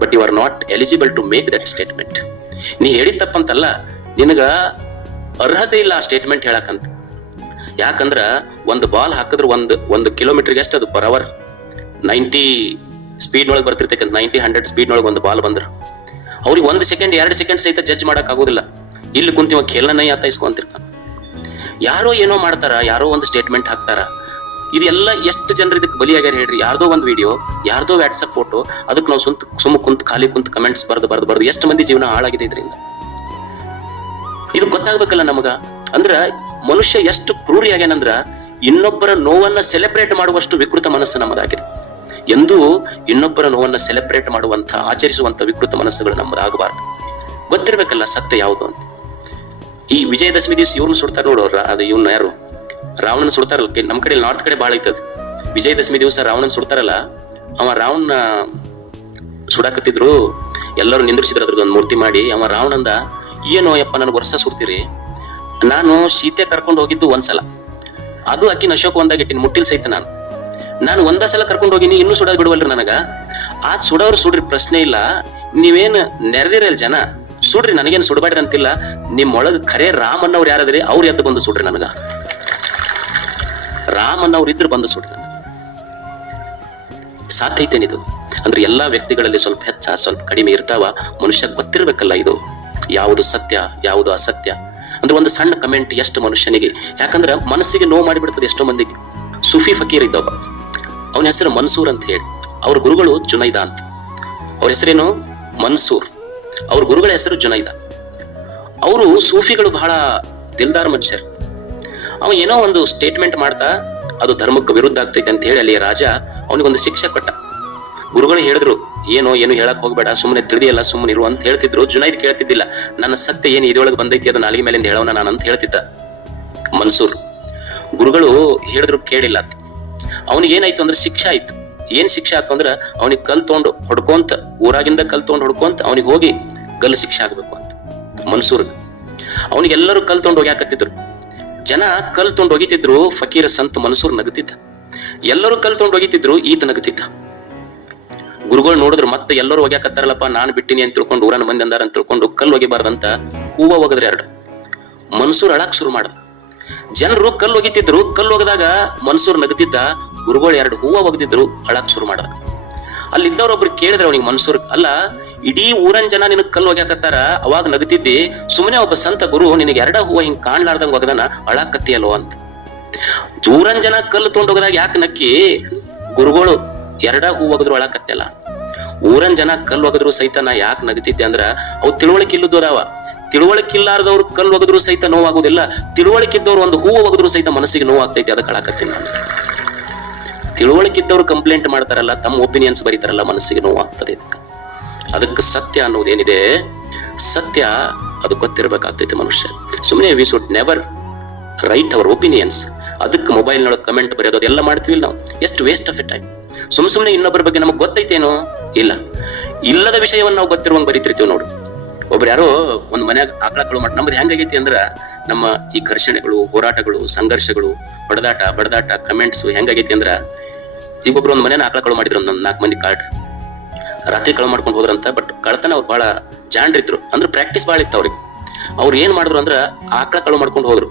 but you are not eligible to make that statement. ನೀ ಹೇಳಿದ ತಪ್ಪಂತಲ್ಲ, ನಿನಗ ಅರ್ಹತೆ ಇಲ್ಲ ಆ ಸ್ಟೇಟ್ಮೆಂಟ್ ಹೇಳಕಂತ. ಯಾಕಂದ್ರ ಒಂದು ಬಾಲ್ ಹಾಕಿದ್ರೆ ಒಂದು ಕಿಲೋಮೀಟರ್ಗೆ ಎಷ್ಟು ಅದು ಪರ್ ಅವರ್ 90 ಸ್ಪೀಡ್ ಒಳಗೆ ಬರ್ತಿರ್ತೈತೆ. 90-100 ಸ್ಪೀಡ್ ಒಳಗೆ ಒಂದು ಬಾಲ್ ಬಂದ್ರ ಅವ್ರಿಗೆ 1 ಸೆಕೆಂಡ್ 2 ಸೆಕೆಂಡ್ ಸಹಿತ ಜಡ್ಜ್ ಮಾಡಕ್ ಆಗೋದಿಲ್ಲ. ಇಲ್ಲಿ ಕುಂತಿವ ಕೇಳನೈ ಆತ ಇಸ್ಕೊಂತಿರ್ತಾನ. ಯಾರೋ ಏನೋ ಮಾಡ್ತಾರ, ಯಾರೋ ಒಂದು ಸ್ಟೇಟ್ಮೆಂಟ್ ಹಾಕ್ತಾರ. ಇದೆಲ್ಲ ಎಷ್ಟು ಜನರು ಇದಕ್ಕೆ ಬಲಿಯಾಗ್ಯಾರ ಹೇಳ್ರಿ. ಯಾರ್ದೋ ಒಂದು ವಿಡಿಯೋ, ಯಾರ್ದೋ ವಾಟ್ಸಪ್ ಫೋಟೋ, ಅದಕ್ಕೆ ನಾವು ಸುಮ್ಮ ಖಾಲಿ ಕುಂತ ಕಮೆಂಟ್ಸ್ ಬರ್ದು ಎಷ್ಟು ಮಂದಿ ಜೀವನ ಹಾಳಾಗಿದೆ ಇದರಿಂದ. ಇದು ಗೊತ್ತಾಗ್ಬೇಕಲ್ಲ ನಮಗ. ಅಂದ್ರ ಮನುಷ್ಯ ಎಷ್ಟು ಕ್ರೂರಿಯಾಗ್ಯಾನಂದ್ರ ಇನ್ನೊಬ್ಬರ ನೋವನ್ನ ಸೆಲೆಬ್ರೇಟ್ ಮಾಡುವಷ್ಟು ವಿಕೃತ ಮನಸ್ಸು ನಮ್ಮದಾಗಿದೆ. ಎಂದೂ ಇನ್ನೊಬ್ಬರ ನೋವನ್ನ ಸೆಲೆಬ್ರೇಟ್ ಮಾಡುವಂತ ಆಚರಿಸುವಂತ ವಿಕೃತ ಮನಸ್ಸುಗಳು ನಮ್ಮದಾಗಬಾರ್ದು. ಗೊತ್ತಿರ್ಬೇಕಲ್ಲ ಸತ್ಯ ಯಾವುದು ಅಂತ. ಈ ವಿಜಯದಶಮಿ ದಿವಸ ಇವ್ರನ್ನ ಸುಡ್ತಾರೆ ನೋಡೋರ, ಅದು ಇವ್ನ ಯಾರು ರಾವಣನ ಸುಡ್ತಾರಲ್ಲ, ನಮ್ ಕಡೆ ನಾರ್ತ್ ಕಡೆ ಬಾಳ ಐತದ. ವಿಜಯದಶಮಿ ದಿವಸ ರಾವಣನ್ ಸುಡ್ತಾರಲ್ಲ, ಅವ ರಾವಣ ಸುಡಾಕತ್ತಿದ್ರು, ಎಲ್ಲರೂ ನಿಂದ್ರಿಸಿದ್ರು ಅದ್ರದ್ದೊಂದು ಮೂರ್ತಿ ಮಾಡಿ. ಅವ ರಾವಣಂದ, ಏನೋ ಯಪ್ಪ ನನಗೆ ವರ್ಷ ಸುಡ್ತೀರಿ, ನಾನು ಸೀತೆ ಕರ್ಕೊಂಡು ಹೋಗಿದ್ದು ಒಂದ್ಸಲ, ಅದು ಅಕ್ಕಿನ ಅಶೋಕ ಒಂದಾಗ ಇಟ್ಟಿನ ಮುಟ್ಟಿಲ್ ಸಹಿತ ನಾನು ಒಂದ ಸಲ ಕರ್ಕೊಂಡು ಹೋಗಿನಿ, ಇನ್ನೂ ಸುಡೋದ್ ಬಿಡುವಲ್ರಿ ನನಗ. ಆ ಸುಡೋರು ಸುಡ್ರಿ, ಪ್ರಶ್ನೆ ಇಲ್ಲ. ನೀವೇನ್ ನೆರೆದಿರಲ್ ಜನ ಸುಡ್ರಿ, ನನಗೇನ್ ಸುಡಬೇಡ್ರಿ ಅಂತಿಲ್ಲ. ನಿಮ್ಮೊಳಗ್ ಖರೆ ರಾಮನ್ನವ್ರು ಯಾರದ್ರಿ ಅವ್ರು ಎದ್ದು ಬಂದು ಸುಡ್ರಿ, ನನಗ ರಾಮನ್ನವ್ರು ಇದ್ರು ಬಂದು ಸುಡ್ರಿ. ಸಾಧ್ಯ ಐತೇನಿದು ಅಂದ್ರೆ ಎಲ್ಲಾ ವ್ಯಕ್ತಿಗಳಲ್ಲಿ ಸ್ವಲ್ಪ ಹೆಚ್ಚ ಸ್ವಲ್ಪ ಕಡಿಮೆ ಇರ್ತಾವ. ಮನುಷ್ಯ ಗೊತ್ತಿರ್ಬೇಕಲ್ಲ ಇದು ಯಾವುದು ಸತ್ಯ ಯಾವುದು ಅಸತ್ಯ. ಅಂದ್ರೆ ಒಂದು ಸಣ್ಣ ಕಮೆಂಟ್ ಎಷ್ಟು ಮನುಷ್ಯನಿಗೆ, ಯಾಕಂದ್ರೆ ಮನಸ್ಸಿಗೆ ನೋವು ಮಾಡಿಬಿಡ್ತದೆ ಎಷ್ಟೋ ಮಂದಿಗೆ. ಸೂಫಿ ಫಕೀರ್ ಇದ್ದವ, ಅವನ ಹೆಸರು ಮನ್ಸೂರ್ ಅಂತ ಹೇಳಿ. ಅವ್ರ ಗುರುಗಳು ಜುನೈದಾ ಅಂತ. ಅವ್ರ ಹೆಸರೇನು ಮನ್ಸೂರ್, ಅವ್ರ ಗುರುಗಳ ಹೆಸರು ಜುನೈದಾ. ಅವರು ಸೂಫಿಗಳು ಬಹಳ ದಿಲ್ದಾರ್ ಮನುಷ್ಯರು. ಅವ ಏನೋ ಒಂದು ಸ್ಟೇಟ್ಮೆಂಟ್ ಮಾಡ್ತಾ ಅದು ಧರ್ಮಕ್ಕೆ ವಿರುದ್ಧ ಆಗ್ತೈತೆ ಅಂತ ಹೇಳಿ ಅಲ್ಲಿ ರಾಜ ಅವನಿಗೊಂದು ಶಿಕ್ಷೆ ಕೊಟ್ಟ. ಗುರುಗಳು ಹೇಳಿದ್ರು, ಏನು ಹೇಳಕ್ ಹೋಗ್ಬೇಡ, ಸುಮ್ಮನೆ ತಿಳಿದಿಯಲ್ಲ, ಸುಮ್ಮನೆ ಇರು ಅಂತ ಹೇಳ್ತಿದ್ರು. ಜುನೈದ್ ಕೇಳ್ತಿದ್ದಿಲ್ಲ, ನನ್ನ ಸತ್ಯ ಏನು ಇದೊಳಗೆ ಬಂದೈತಿ ಅದು ನಾಲಿಗೆ ಮೇಲಿಂದ ಹೇಳೋಣ ನಾನು ಅಂತ ಹೇಳ್ತಿದ್ದ ಮನ್ಸೂರ್. ಗುರುಗಳು ಹೇಳಿದ್ರು ಕೇಳಿಲ್ಲ ಅಂತ. ಅವನಿಗೆ ಏನಾಯ್ತು ಅಂದ್ರೆ ಶಿಕ್ಷೆ ಆಯ್ತು. ಏನ್ ಶಿಕ್ಷೆ ಆಯ್ತು ಅಂದ್ರೆ ಅವನಿಗೆ ಕಲ್ ತೊಗೊಂಡು ಹೊಡ್ಕೊಂತ, ಊರಾಗಿಂದ ಕಲ್ ತೊಗೊಂಡು ಹೊಡ್ಕೊಂತ ಅವನಿಗೆ ಹೋಗಿ ಗಲ್ಲು ಶಿಕ್ಷೆ ಆಗ್ಬೇಕು ಅಂತ ಮನ್ಸೂರ್. ಅವನಿಗೆಲ್ಲರೂ ಕಲ್ ತೊಗೊಂಡು ಹೋಗ್ಯಾಕತ್ತಿದ್ರು, ಜನ ಕಲ್ ತೊಗೊಂಡು ಹೋಗಿತಿದ್ರು. ಫಕೀರ ಸಂತ ಮನ್ಸೂರ್ ನಗುತ್ತಿದ್ದ. ಎಲ್ಲರೂ ಕಲ್ ತೊಗೊಂಡು ಹೋಗಿತಿದ್ರು, ಈತ ನಗುತ್ತಿದ್ದ. ಗುರುಗಳು ನೋಡಿದ್ರು, ಮತ್ತೆ ಎಲ್ಲರೂ ಒಗ್ಯಾಕತ್ತಾರಲ್ಲಪ್ಪ, ನಾನು ಬಿಟ್ಟಿನಿ ಅಂತ ತಿಳ್ಕೊಂಡು ಊರನ ಮಂದಿ ಅಂದಾರ ಅಂತ ತಿಳ್ಕೊಂಡು ಕಲ್ಲು ಒಗಿಬಾರ್ದಂತ ಹೂವ ಒಗದ್ರೆ ಎರಡು. ಮನ್ಸೂರ್ ಅಳಕ್ ಶುರು ಮಾಡ. ಜನರು ಕಲ್ಲು ಒಗಿತಿದ್ರು, ಕಲ್ಲು ಒಗದಾಗ ಮನ್ಸೂರ್ ನಗುತ್ತಿದ್ದ. ಗುರುಗಳು ಎರಡು ಹೂವ ಒಗದಿದ್ರು, ಅಳಕ್ ಶುರು ಮಾಡ. ಅಲ್ಲಿದ್ದವ್ರೊಬ್ರು ಕೇಳಿದ್ರೆ ಅವನಿಗೆ ಮನ್ಸೂರ್, ಅಲ್ಲ ಇಡೀ ಊರನ್ ಜನ ನಿನಗ್ ಕಲ್ಲು ಒಗ್ಯಾಕತ್ತಾರ, ಅವಾಗ ನಗುತ್ತಿದ್ದಿ, ಸುಮ್ಮನೆ ಒಬ್ಬ ಸಂತ ಗುರು ನಿನಗೆ ಎರಡ ಹೂವ ಹಿಂಗ್ ಕಾಣ್ಲಾರ್ದಂಗ ಒಗದನ, ಅಳಾಕತ್ತಿಯಲ್ವ ಅಂತ. ಊರನ್ ಜನ ಕಲ್ಲು ತೊಗೊಂಡೋಗದಾಗ ಯಾಕೆ ನಕ್ಕಿ? ಗುರುಗಳು ಎರಡ ಹೂ ಒಗದ್ರು ಅಳಾಕತ್ತಲ್ಲ. ಊರನ್ ಜನ ಕಲ್ಲು ಒಗದ್ರು ಸಹಿತ ನಾ ಯಾಕೆ ನಗುತ್ತಿದ್ದೆ ಅಂದ್ರ ಅವು ತಿಳುವಳಿಕೆ ಇಲ್ಲದವ್ರು ಅದಾವ. ತಿಳುವಳಿಕೆ ಇಲ್ಲಾರ್ದವ್ರು ಕಲ್ಲು ಒಗದ್ರು ಸಹಿತ ನೋವಾಗುದಿಲ್ಲ. ತಿಳುವಳಿಕೆ ಇದ್ದವ್ರು ಒಂದು ಹೂವು ಒಗದ್ರು ಸಹಿತ ಮನಸ್ಸಿಗೆ ನೋವು ಆಗ್ತೈತಿ, ಅದಕ್ಕೆ ಅಳಾಕತ್ತೀನಿ ನಾನು. ತಿಳುವಳಿಕೆ ಇದ್ದವ್ರು ಕಂಪ್ಲೇಂಟ್ ಮಾಡ್ತಾರಲ್ಲ, ತಮ್ಮ ಒಪಿನಿಯನ್ಸ್ ಬರೀತಾರಲ್ಲ, ಮನಸ್ಸಿಗೆ ನೋವು ಆಗ್ತದೆ. ಅದಕ್ಕೆ ಸತ್ಯ ಅನ್ನೋದೇನಿದೆ, ಸತ್ಯ ಅದು ಗೊತ್ತಿರ್ಬೇಕಾಗ್ತೈತಿ ಮನುಷ್ಯ. ಸುಮ್ಮನೆ we should never write our opinions. ಅದಕ್ಕೆ ಮೊಬೈಲ್ನೊಳಗೆ ಕಮೆಂಟ್ ಬರೆಯೋದು ಅದೆಲ್ಲ ಮಾಡ್ತೀವಿ ನಾವು. ಎಷ್ಟು ವೇಸ್ಟ್ ಆಫ್ ಎ ಟೈಮ್. ಸುಮ್ಮನೆ ಇನ್ನೊಬ್ಬರ ಬಗ್ಗೆ ನಮಗ್ ಗೊತ್ತೈತೇನೋ ಇಲ್ಲ, ಇಲ್ಲದ ವಿಷಯವನ್ನು ನಾವು ಗೊತ್ತಿರುವಂಗ್ ಬರೀತಿರ್ತೀವಿ ನೋಡು. ಒಬ್ರು ಯಾರೋ ಒಂದ್ ಮನ್ಯಾಗ ಆಕಳಗಳು ಮಾಡಿ, ನಮ್ದು ಹೆಂಗಾಗೈತಿ ಅಂದ್ರ ನಮ್ಮ ಈ ಘರ್ಷಣೆಗಳು, ಹೋರಾಟಗಳು, ಸಂಘರ್ಷಗಳು, ಬಡದಾಟ ಕಮೆಂಟ್ಸ್ ಹೆಂಗಾಗೈತಿ ಅಂದ್ರ, ಈಗ ಒಬ್ರು ಒಂದ್ ಮನೇನ ಆಕಳಗಳು ಮಾಡಿದ್ರು, ಒಂದ್ 4 ಮಂದಿ ಕಾರ್ಡ್ ರಾತ್ರಿ ಕಳು ಮಾಡ್ಕೊಂಡು ಹೋದ್ರಂತ. ಬಟ್ ಕಳ್ತನ ಅವ್ರು ಬಹಳ ಜಾಣ್ರಿದ್ರು, ಅಂದ್ರೆ ಪ್ರಾಕ್ಟೀಸ್ ಬಾಳ ಇತ್ತು ಅವ್ರಿಗೆ. ಅವ್ರು ಏನ್ ಮಾಡಿದ್ರು ಅಂದ್ರ ಆಕಳ ಕಳು ಮಾಡ್ಕೊಂಡು ಹೋದ್ರು.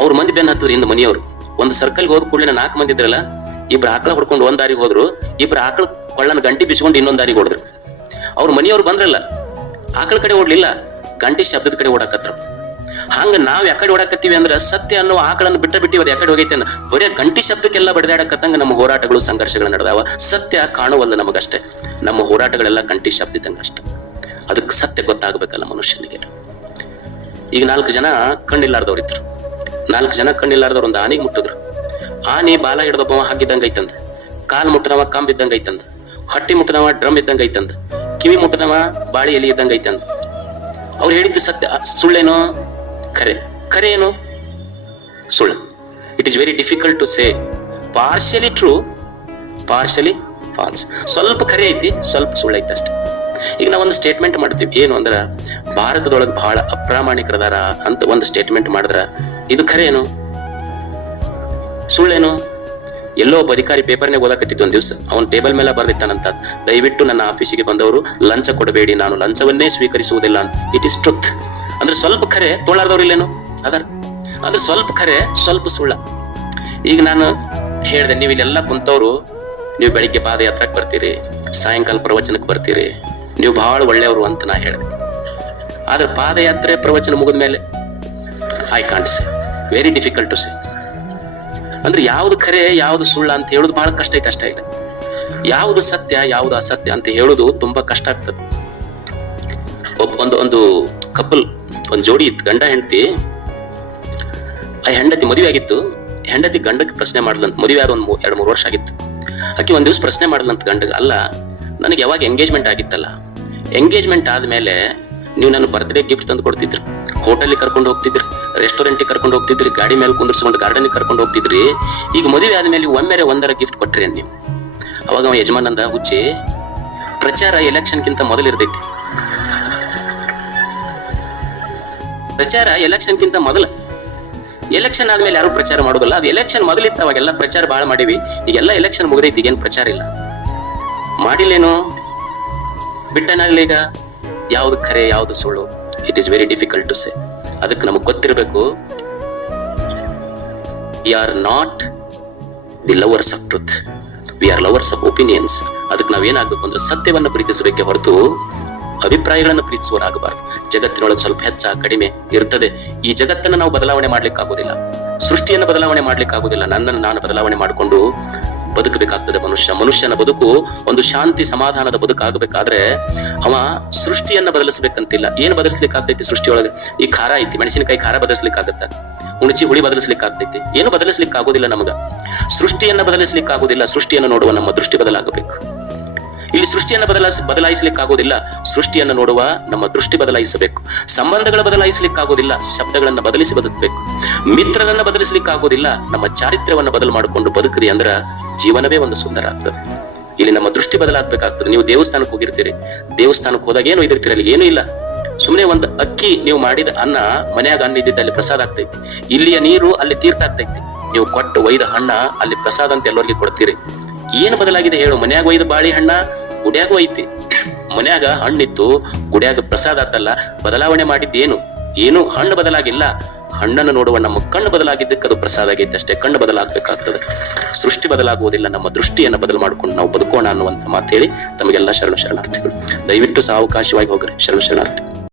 ಅವ್ರ ಮಂದಿ ಬೆನ್ನ ಹತ್ತಿದ್ರು ಹಿಂದ್ ಮನಿಯವ್ರು. ಒಂದ್ ಸರ್ಕಲ್ಗೆ ಹೋದ ಕೂಡಲೇ 4 ಮಂದಿ ಇದ್ರಲ್ಲ, ಇಬ್ರು ಆಕಳ ಹೊಡ್ಕೊಂಡು ಒಂದ್ ದಾರಿಗೆ ಹೋದ್ರು, ಇಬ್ರು ಆಕಳ ಕೊಳ್ಳನ ಗಂಟಿ ಬಿಚ್ಕೊಂಡು ಇನ್ನೊಂದ್ ದಾರಿಗೆ ಹೊಡೆದ್ರು. ಅವ್ರ ಮನಿಯವ್ರು ಬಂದ್ರಲ್ಲ, ಆಕಳ ಕಡೆ ಓಡ್ಲಿಲ್ಲ, ಗಂಟಿ ಶಬ್ದದ ಕಡೆ ಓಡಾಕತ್ರು. ಹಂಗ ನಾವ್ ಯಾಕಡೆ ಓಡಾಕತ್ತೀವಿ ಅಂದ್ರ ಸತ್ಯ ಅನ್ನೋ ಆಕಳನ್ನು ಬಿಟ್ಟಿವಿ, ಅದು ಯಾಕಡೆ ಹೋಗೈತೆ ಅಂದ ಬರೀ ಗಂಟಿ ಶಬ್ದಕ್ಕೆಲ್ಲ ಬಡಿದಾಡಕತ್ತಂಗ ನಮ್ಮ ಹೋರಾಟಗಳು ಸಂಘರ್ಷಗಳು ನಡೆದಾವ. ಸತ್ಯ ಕಾಣುವಲ್ಲ ನಮಗಷ್ಟೇ, ನಮ್ಮ ಹೋರಾಟಗಳೆಲ್ಲ ಗಂಟಿ ಶಬ್ದಿದ್ದಂಗ ಅಷ್ಟೆ. ಅದಕ್ಕೆ ಸತ್ಯ ಗೊತ್ತಾಗ್ಬೇಕಲ್ಲ ಮನುಷ್ಯನಿಗೆ. ಈಗ 4 ಜನ ಕಣ್ಣಿಲ್ಲಾರ್ದವ್ರು ಇದ್ರು. 4 ಜನ ಕಣ್ಣಿಲ್ಲಾರ್ದವ್ರು ಒಂದು ಆನೆಗೆ ಮುಟ್ಟಿದ್ರು. ಆನೆ ಬಾಲ ಹಿಡ್ದೊಬ್ಬವ ಹಾಗಿದ್ದಂಗ ಐತಂದ, ಕಾಲ್ ಮುಟ್ಟದವ ಕಂಬ ಇದ್ದಂಗ ಐತಂದ, ಹೊಟ್ಟಿ ಮುಟ್ಟದವ ಡ್ರಮ್ ಇದ್ದಂಗ ಐತಂದ, ಕಿವಿ ಮುಟ್ಟದವ ಬಾಳಿ ಎಲಿ ಇದ್ದಂಗ ಐತಂದ. ಅವ್ರು ಹೇಳಿದ್ದು ಸತ್ಯ ಸುಳ್ಳೇನೋ ಖರೆ ಏನು ಸುಳ್ಳು? It is very difficult to say. Partially true, partially false. ಸ್ವಲ್ಪ ಖರೆ ಐತಿ, ಸ್ವಲ್ಪ ಸುಳ್ಳು ಐತಿ ಅಷ್ಟೆ. ಈಗ ನಾವೊಂದು ಸ್ಟೇಟ್ಮೆಂಟ್ ಮಾಡ್ತೀವಿ, ಏನು ಅಂದ್ರ ಭಾರತದೊಳಗೆ ಬಹಳ ಅಪ್ರಾಮಾಣಿಕರದಾರ ಅಂತ ಒಂದು ಸ್ಟೇಟ್ಮೆಂಟ್ ಮಾಡಿದ್ರ ಇದು ಖರೆ ಏನು ಸುಳ್ಳೇನು? ಎಲ್ಲೋ ಒಬ್ಬ ಅಧಿಕಾರಿ ಪೇಪರ್ನಾಗ ಓದಾಕತ್ತಿತ್ತು ಒಂದ್ ದಿವ್ಸ, ಅವನ್ ಟೇಬಲ್ ಮೇಲೆ ಬರ್ದಿಟ್ಟಾನಂತ, ದಯವಿಟ್ಟು ನನ್ನ ಆಫೀಸಿಗೆ ಬಂದವರು ಲಂಚ ಕೊಡಬೇಡಿ, ನಾನು ಲಂಚವನ್ನೇ ಸ್ವೀಕರಿಸುವುದಿಲ್ಲ ಅಂತ. It is truth. ಅಂದ್ರೆ ಸ್ವಲ್ಪ ಖರೆ ತೊಳಾರ್ದವ್ರು ಇಲ್ಲೇನು ಅದರ, ಅಂದ್ರೆ ಸ್ವಲ್ಪ ಖರೆ ಸ್ವಲ್ಪ ಸುಳ್ಳ. ಈಗ ನಾನು ಹೇಳ್ದೆ, ನೀವು ಇಲ್ಲೆಲ್ಲ ಕುಂತವ್ರು, ನೀವು ಬೆಳಿಗ್ಗೆ ಪಾದಯಾತ್ರಕ್ಕೆ ಬರ್ತೀರಿ, ಸಾಯಂಕಾಲ ಪ್ರವಚನಕ್ಕೆ ಬರ್ತೀರಿ, ನೀವು ಬಹಳ ಒಳ್ಳೆಯವರು ಅಂತ ನಾ ಹೇಳಿದೆ. ಆದ್ರೆ ಪಾದಯಾತ್ರೆ ಪ್ರವಚನ ಮುಗಿದ ಮೇಲೆ I can't say, very difficult to say. ಅಂದ್ರೆ ಯಾವ್ದು ಖರೆ ಯಾವ್ದು ಸುಳ್ಳ ಅಂತ ಹೇಳುದು ಬಹಳ ಕಷ್ಟ ಐತೆ ಅಷ್ಟೇ. ಇಲ್ಲ ಯಾವ್ದು ಸತ್ಯ ಯಾವ್ದು ಅಸತ್ಯ ಅಂತ ಹೇಳುದು ತುಂಬಾ ಕಷ್ಟ ಆಗ್ತದೆ. ಒಂದು ಕಪಲ್, ಒಂದ್ ಜೋಡಿ ಇತ್ತು, ಗಂಡ ಹೆಂಡತಿ. ಆ ಹೆಂಡತಿ ಮದುವೆ ಆಗಿತ್ತು. ಹೆಂಡತಿ ಗಂಡಕ್ಕೆ ಪ್ರಶ್ನೆ ಮಾಡ್ಲಂತ, ಮದುವೆ ಆದ ಒಂದು 2-3 ವರ್ಷ ಆಗಿತ್ತು. ಆಕೆ ಒಂದ್ ದಿವಸ ಪ್ರಶ್ನೆ ಮಾಡ್ಲಂತ ಗಂಡಗ, ಅಲ್ಲ ನನಗೆ ಯಾವಾಗ ಎಂಗೇಜ್ಮೆಂಟ್ ಆಗಿತ್ತಲ್ಲ, ಎಂಗೇಜ್ಮೆಂಟ್ ಆದ್ಮೇಲೆ ನೀವು ನನ್ನ ಬರ್ತ್ಡೇ ಗಿಫ್ಟ್ ತಂದು ಕೊಡ್ತಿದ್ರಿ, ಹೋಟೆಲ್ಗೆ ಕರ್ಕೊಂಡು ಹೋಗ್ತಿದ್ರಿ, ರೆಸ್ಟೋರೆಂಟ್ಗೆ ಕರ್ಕೊಂಡು ಹೋಗ್ತಿದ್ರಿ, ಗಾಡಿ ಮೇಲೆ ಕುಂದಿರ್ಸ್ಕೊಂಡು ಗಾರ್ಡನ್ಗೆ ಕರ್ಕೊಂಡು ಹೋಗ್ತಿದ್ರಿ. ಈಗ ಮದುವೆ ಆದ್ಮೇಲೆ ಒಂದರ ಗಿಫ್ಟ್ ಕೊಟ್ರಿ ನೀವು. ಅವಾಗ ಅವ ಯಜಮಾನಂದ, ಹುಚ್ಚಿ, ಪ್ರಚಾರ ಎಲೆಕ್ಷನ್ಗಿಂತ ಮೊದಲು ಇರ್ತೈತಿ. ಪ್ರಚಾರ ಎಲೆಕ್ಷನ್ಗಿಂತ ಮೊದಲು. ಎಲೆಕ್ಷನ್ ಆದ್ಮೇಲೆ ಯಾರು ಪ್ರಚಾರ ಮಾಡೋದಿಲ್ಲ. ಅದು ಎಲೆಕ್ಷನ್ ಮೊದಲಿತ್ತು, ಅವಾಗೆಲ್ಲ ಪ್ರಚಾರ ಬಹಳ ಮಾಡಿವಿ. ಈಗೆಲ್ಲ ಎಲೆಕ್ಷನ್ ಮುಗಿದೈತಿ, ಈಗೇನು ಪ್ರಚಾರ ಇಲ್ಲ. ಮಾಡಿಲ್ಲೇನು ಬಿಟ್ಟನಾಗ್ಲಿ. ಈಗ ಯಾವ್ದು ಖರೆ ಯಾವ್ದು ಸುಳ್ಳು, it is very difficult to say. ಅದಕ್ಕೆ ನಮಗ್ ಗೊತ್ತಿರಬೇಕು, we are not the lovers of truth, we are lovers of opinions. ಅದಕ್ಕೆ ನಾವೇನಾಗಬೇಕು ಅಂದ್ರೆ ಸತ್ಯವನ್ನ ಪ್ರೀತಿಸಬೇಕೆ ಹೊರತು ಅಭಿಪ್ರಾಯಗಳನ್ನು ಪ್ರೀತಿಸುವರಾಗಬಾರ್ದು. ಜಗತ್ತಿನೊಳಗೆ ಸ್ವಲ್ಪ ಹೆಚ್ಚ ಕಡಿಮೆ ಇರ್ತದೆ. ಈ ಜಗತ್ತನ್ನ ನಾವು ಬದಲಾವಣೆ ಮಾಡ್ಲಿಕ್ಕೆ ಆಗೋದಿಲ್ಲ, ಸೃಷ್ಟಿಯನ್ನು ಬದಲಾವಣೆ ಮಾಡ್ಲಿಕ್ಕೆ ಆಗೋದಿಲ್ಲ. ನನ್ನನ್ನು ನಾನು ಬದಲಾವಣೆ ಮಾಡಿಕೊಂಡು ಬದುಕಬೇಕಾಗ್ತದೆ. ಮನುಷ್ಯನ ಬದುಕು ಒಂದು ಶಾಂತಿ ಸಮಾಧಾನದ ಬದುಕಾಗಬೇಕಾದ್ರೆ ಅವ ಸೃಷ್ಟಿಯನ್ನ ಬದಲಿಸ್ಬೇಕಂತಿಲ್ಲ. ಏನು ಬದಲಿಸ್ಲಿಕ್ಕೆ ಆಗ್ತೈತಿ ಸೃಷ್ಟಿಯೊಳಗೆ? ಈ ಖಾರ ಐತಿ, ಮೆಣಸಿನಕಾಯಿ ಖಾರ ಬದಲಿಸ್ಲಿಕ್ಕೆ ಆಗತ್ತ? ಹುಣಚಿ ಹುಳಿ ಬದಲಿಸ್ಲಿಕ್ಕೆ ಆಗ್ತೈತಿ? ಏನು ಬದಲಿಸ್ಲಿಕ್ಕೆ ಆಗೋದಿಲ್ಲ ನಮಗ. ಸೃಷ್ಟಿಯನ್ನ ಬದಲಿಸ್ಲಿಕ್ಕೆ ಆಗೋದಿಲ್ಲ. ಸೃಷ್ಟಿಯನ್ನು ನೋಡುವ ನಮ್ಮ ದೃಷ್ಟಿ ಬದಲಾಗಬೇಕು. ಇಲ್ಲಿ ಸೃಷ್ಟಿಯನ್ನು ಬದಲಾಯಿಸ್ಲಿಕ್ಕೆ ಆಗೋದಿಲ್ಲ, ಸೃಷ್ಟಿಯನ್ನು ನೋಡುವ ನಮ್ಮ ದೃಷ್ಟಿ ಬದಲಾಯಿಸಬೇಕು. ಸಂಬಂಧಗಳ ಬದಲಾಯಿಸ್ಲಿಕ್ಕೆ ಆಗೋದಿಲ್ಲ, ಶಬ್ದಗಳನ್ನ ಬದಲಿಸಿ ಬದುಕಬೇಕು. ಮಿತ್ರರನ್ನ ಬದಲಿಸ್ಲಿಕ್ಕೆ ಆಗೋದಿಲ್ಲ, ನಮ್ಮ ಚಾರಿತ್ರ್ಯವನ್ನ ಬದಲು ಮಾಡಿಕೊಂಡು ಬದುಕಿದೆ ಅಂದ್ರ ಜೀವನವೇ ಒಂದು ಸುಂದರ ಆಗ್ತದೆ. ಇಲ್ಲಿ ನಮ್ಮ ದೃಷ್ಟಿ ಬದಲಾಗಬೇಕಾಗ್ತದೆ. ನೀವು ದೇವಸ್ಥಾನಕ್ಕೆ ಹೋಗಿರ್ತೀರಿ, ದೇವಸ್ಥಾನಕ್ಕೆ ಹೋದಾಗ ಏನು ಒಯ್ದಿರ್ತೀರಿ? ಅಲ್ಲಿ ಏನೂ ಇಲ್ಲ, ಸುಮ್ಮನೆ ಒಂದು ಅಕ್ಕಿ, ನೀವು ಮಾಡಿದ ಅನ್ನ, ಮನ್ಯಾಗ ಅನ್ನ ಇದ್ದಿದ್ದ ಅಲ್ಲಿ ಪ್ರಸಾದ ಆಗ್ತೈತಿ. ಇಲ್ಲಿಯ ನೀರು ಅಲ್ಲಿ ತೀರ್ಥ ಆಗ್ತೈತಿ. ನೀವು ಕೊಟ್ಟು ಒಯ್ದ ಹಣ್ಣ ಅಲ್ಲಿ ಪ್ರಸಾದ ಅಂತ ಎಲ್ಲರಿಗೆ ಕೊಡ್ತೀರಿ. ಏನು ಬದಲಾಗಿದೆ ಹೇಳು? ಮನ್ಯಾಗ ಒಯ್ದ ಬಾಳಿ ಹಣ್ಣ ಗುಡ್ಯಾಗೂ ಐತಿ, ಮನ್ಯಾಗ ಹಣ್ಣಿತ್ತು, ಗುಡ್ಯಾಗ ಪ್ರಸಾದ ಆತಲ್ಲ. ಬದಲಾವಣೆ ಮಾಡಿದ್ದೇನು? ಏನು ಹಣ್ಣು ಬದಲಾಗಿಲ್ಲ. ಹಣ್ಣನ್ನು ನೋಡುವ ನಮ್ಮ ಕಣ್ಣು ಬದಲಾಗಿದ್ದಕ್ಕೆ ಅದು ಪ್ರಸಾದ ಆಗೈತೆ ಅಷ್ಟೇ. ಕಣ್ಣು ಬದಲಾಗಬೇಕಾಗ್ತದೆ, ಸೃಷ್ಟಿ ಬದಲಾಗುವುದಿಲ್ಲ. ನಮ್ಮ ದೃಷ್ಟಿಯನ್ನು ಬದಲು ಮಾಡ್ಕೊಂಡು ನಾವು ಬದುಕೋಣ ಅನ್ನುವಂತ ಮಾತು ಹೇಳಿ ತಮಗೆಲ್ಲ ಶರಣಾರ್ಥಿಗಳು. ದಯವಿಟ್ಟು ಸಾವಕಾಶವಾಗಿ ಹೋಗ್ರಿ. ಶರಣಾರ್ಥಿ.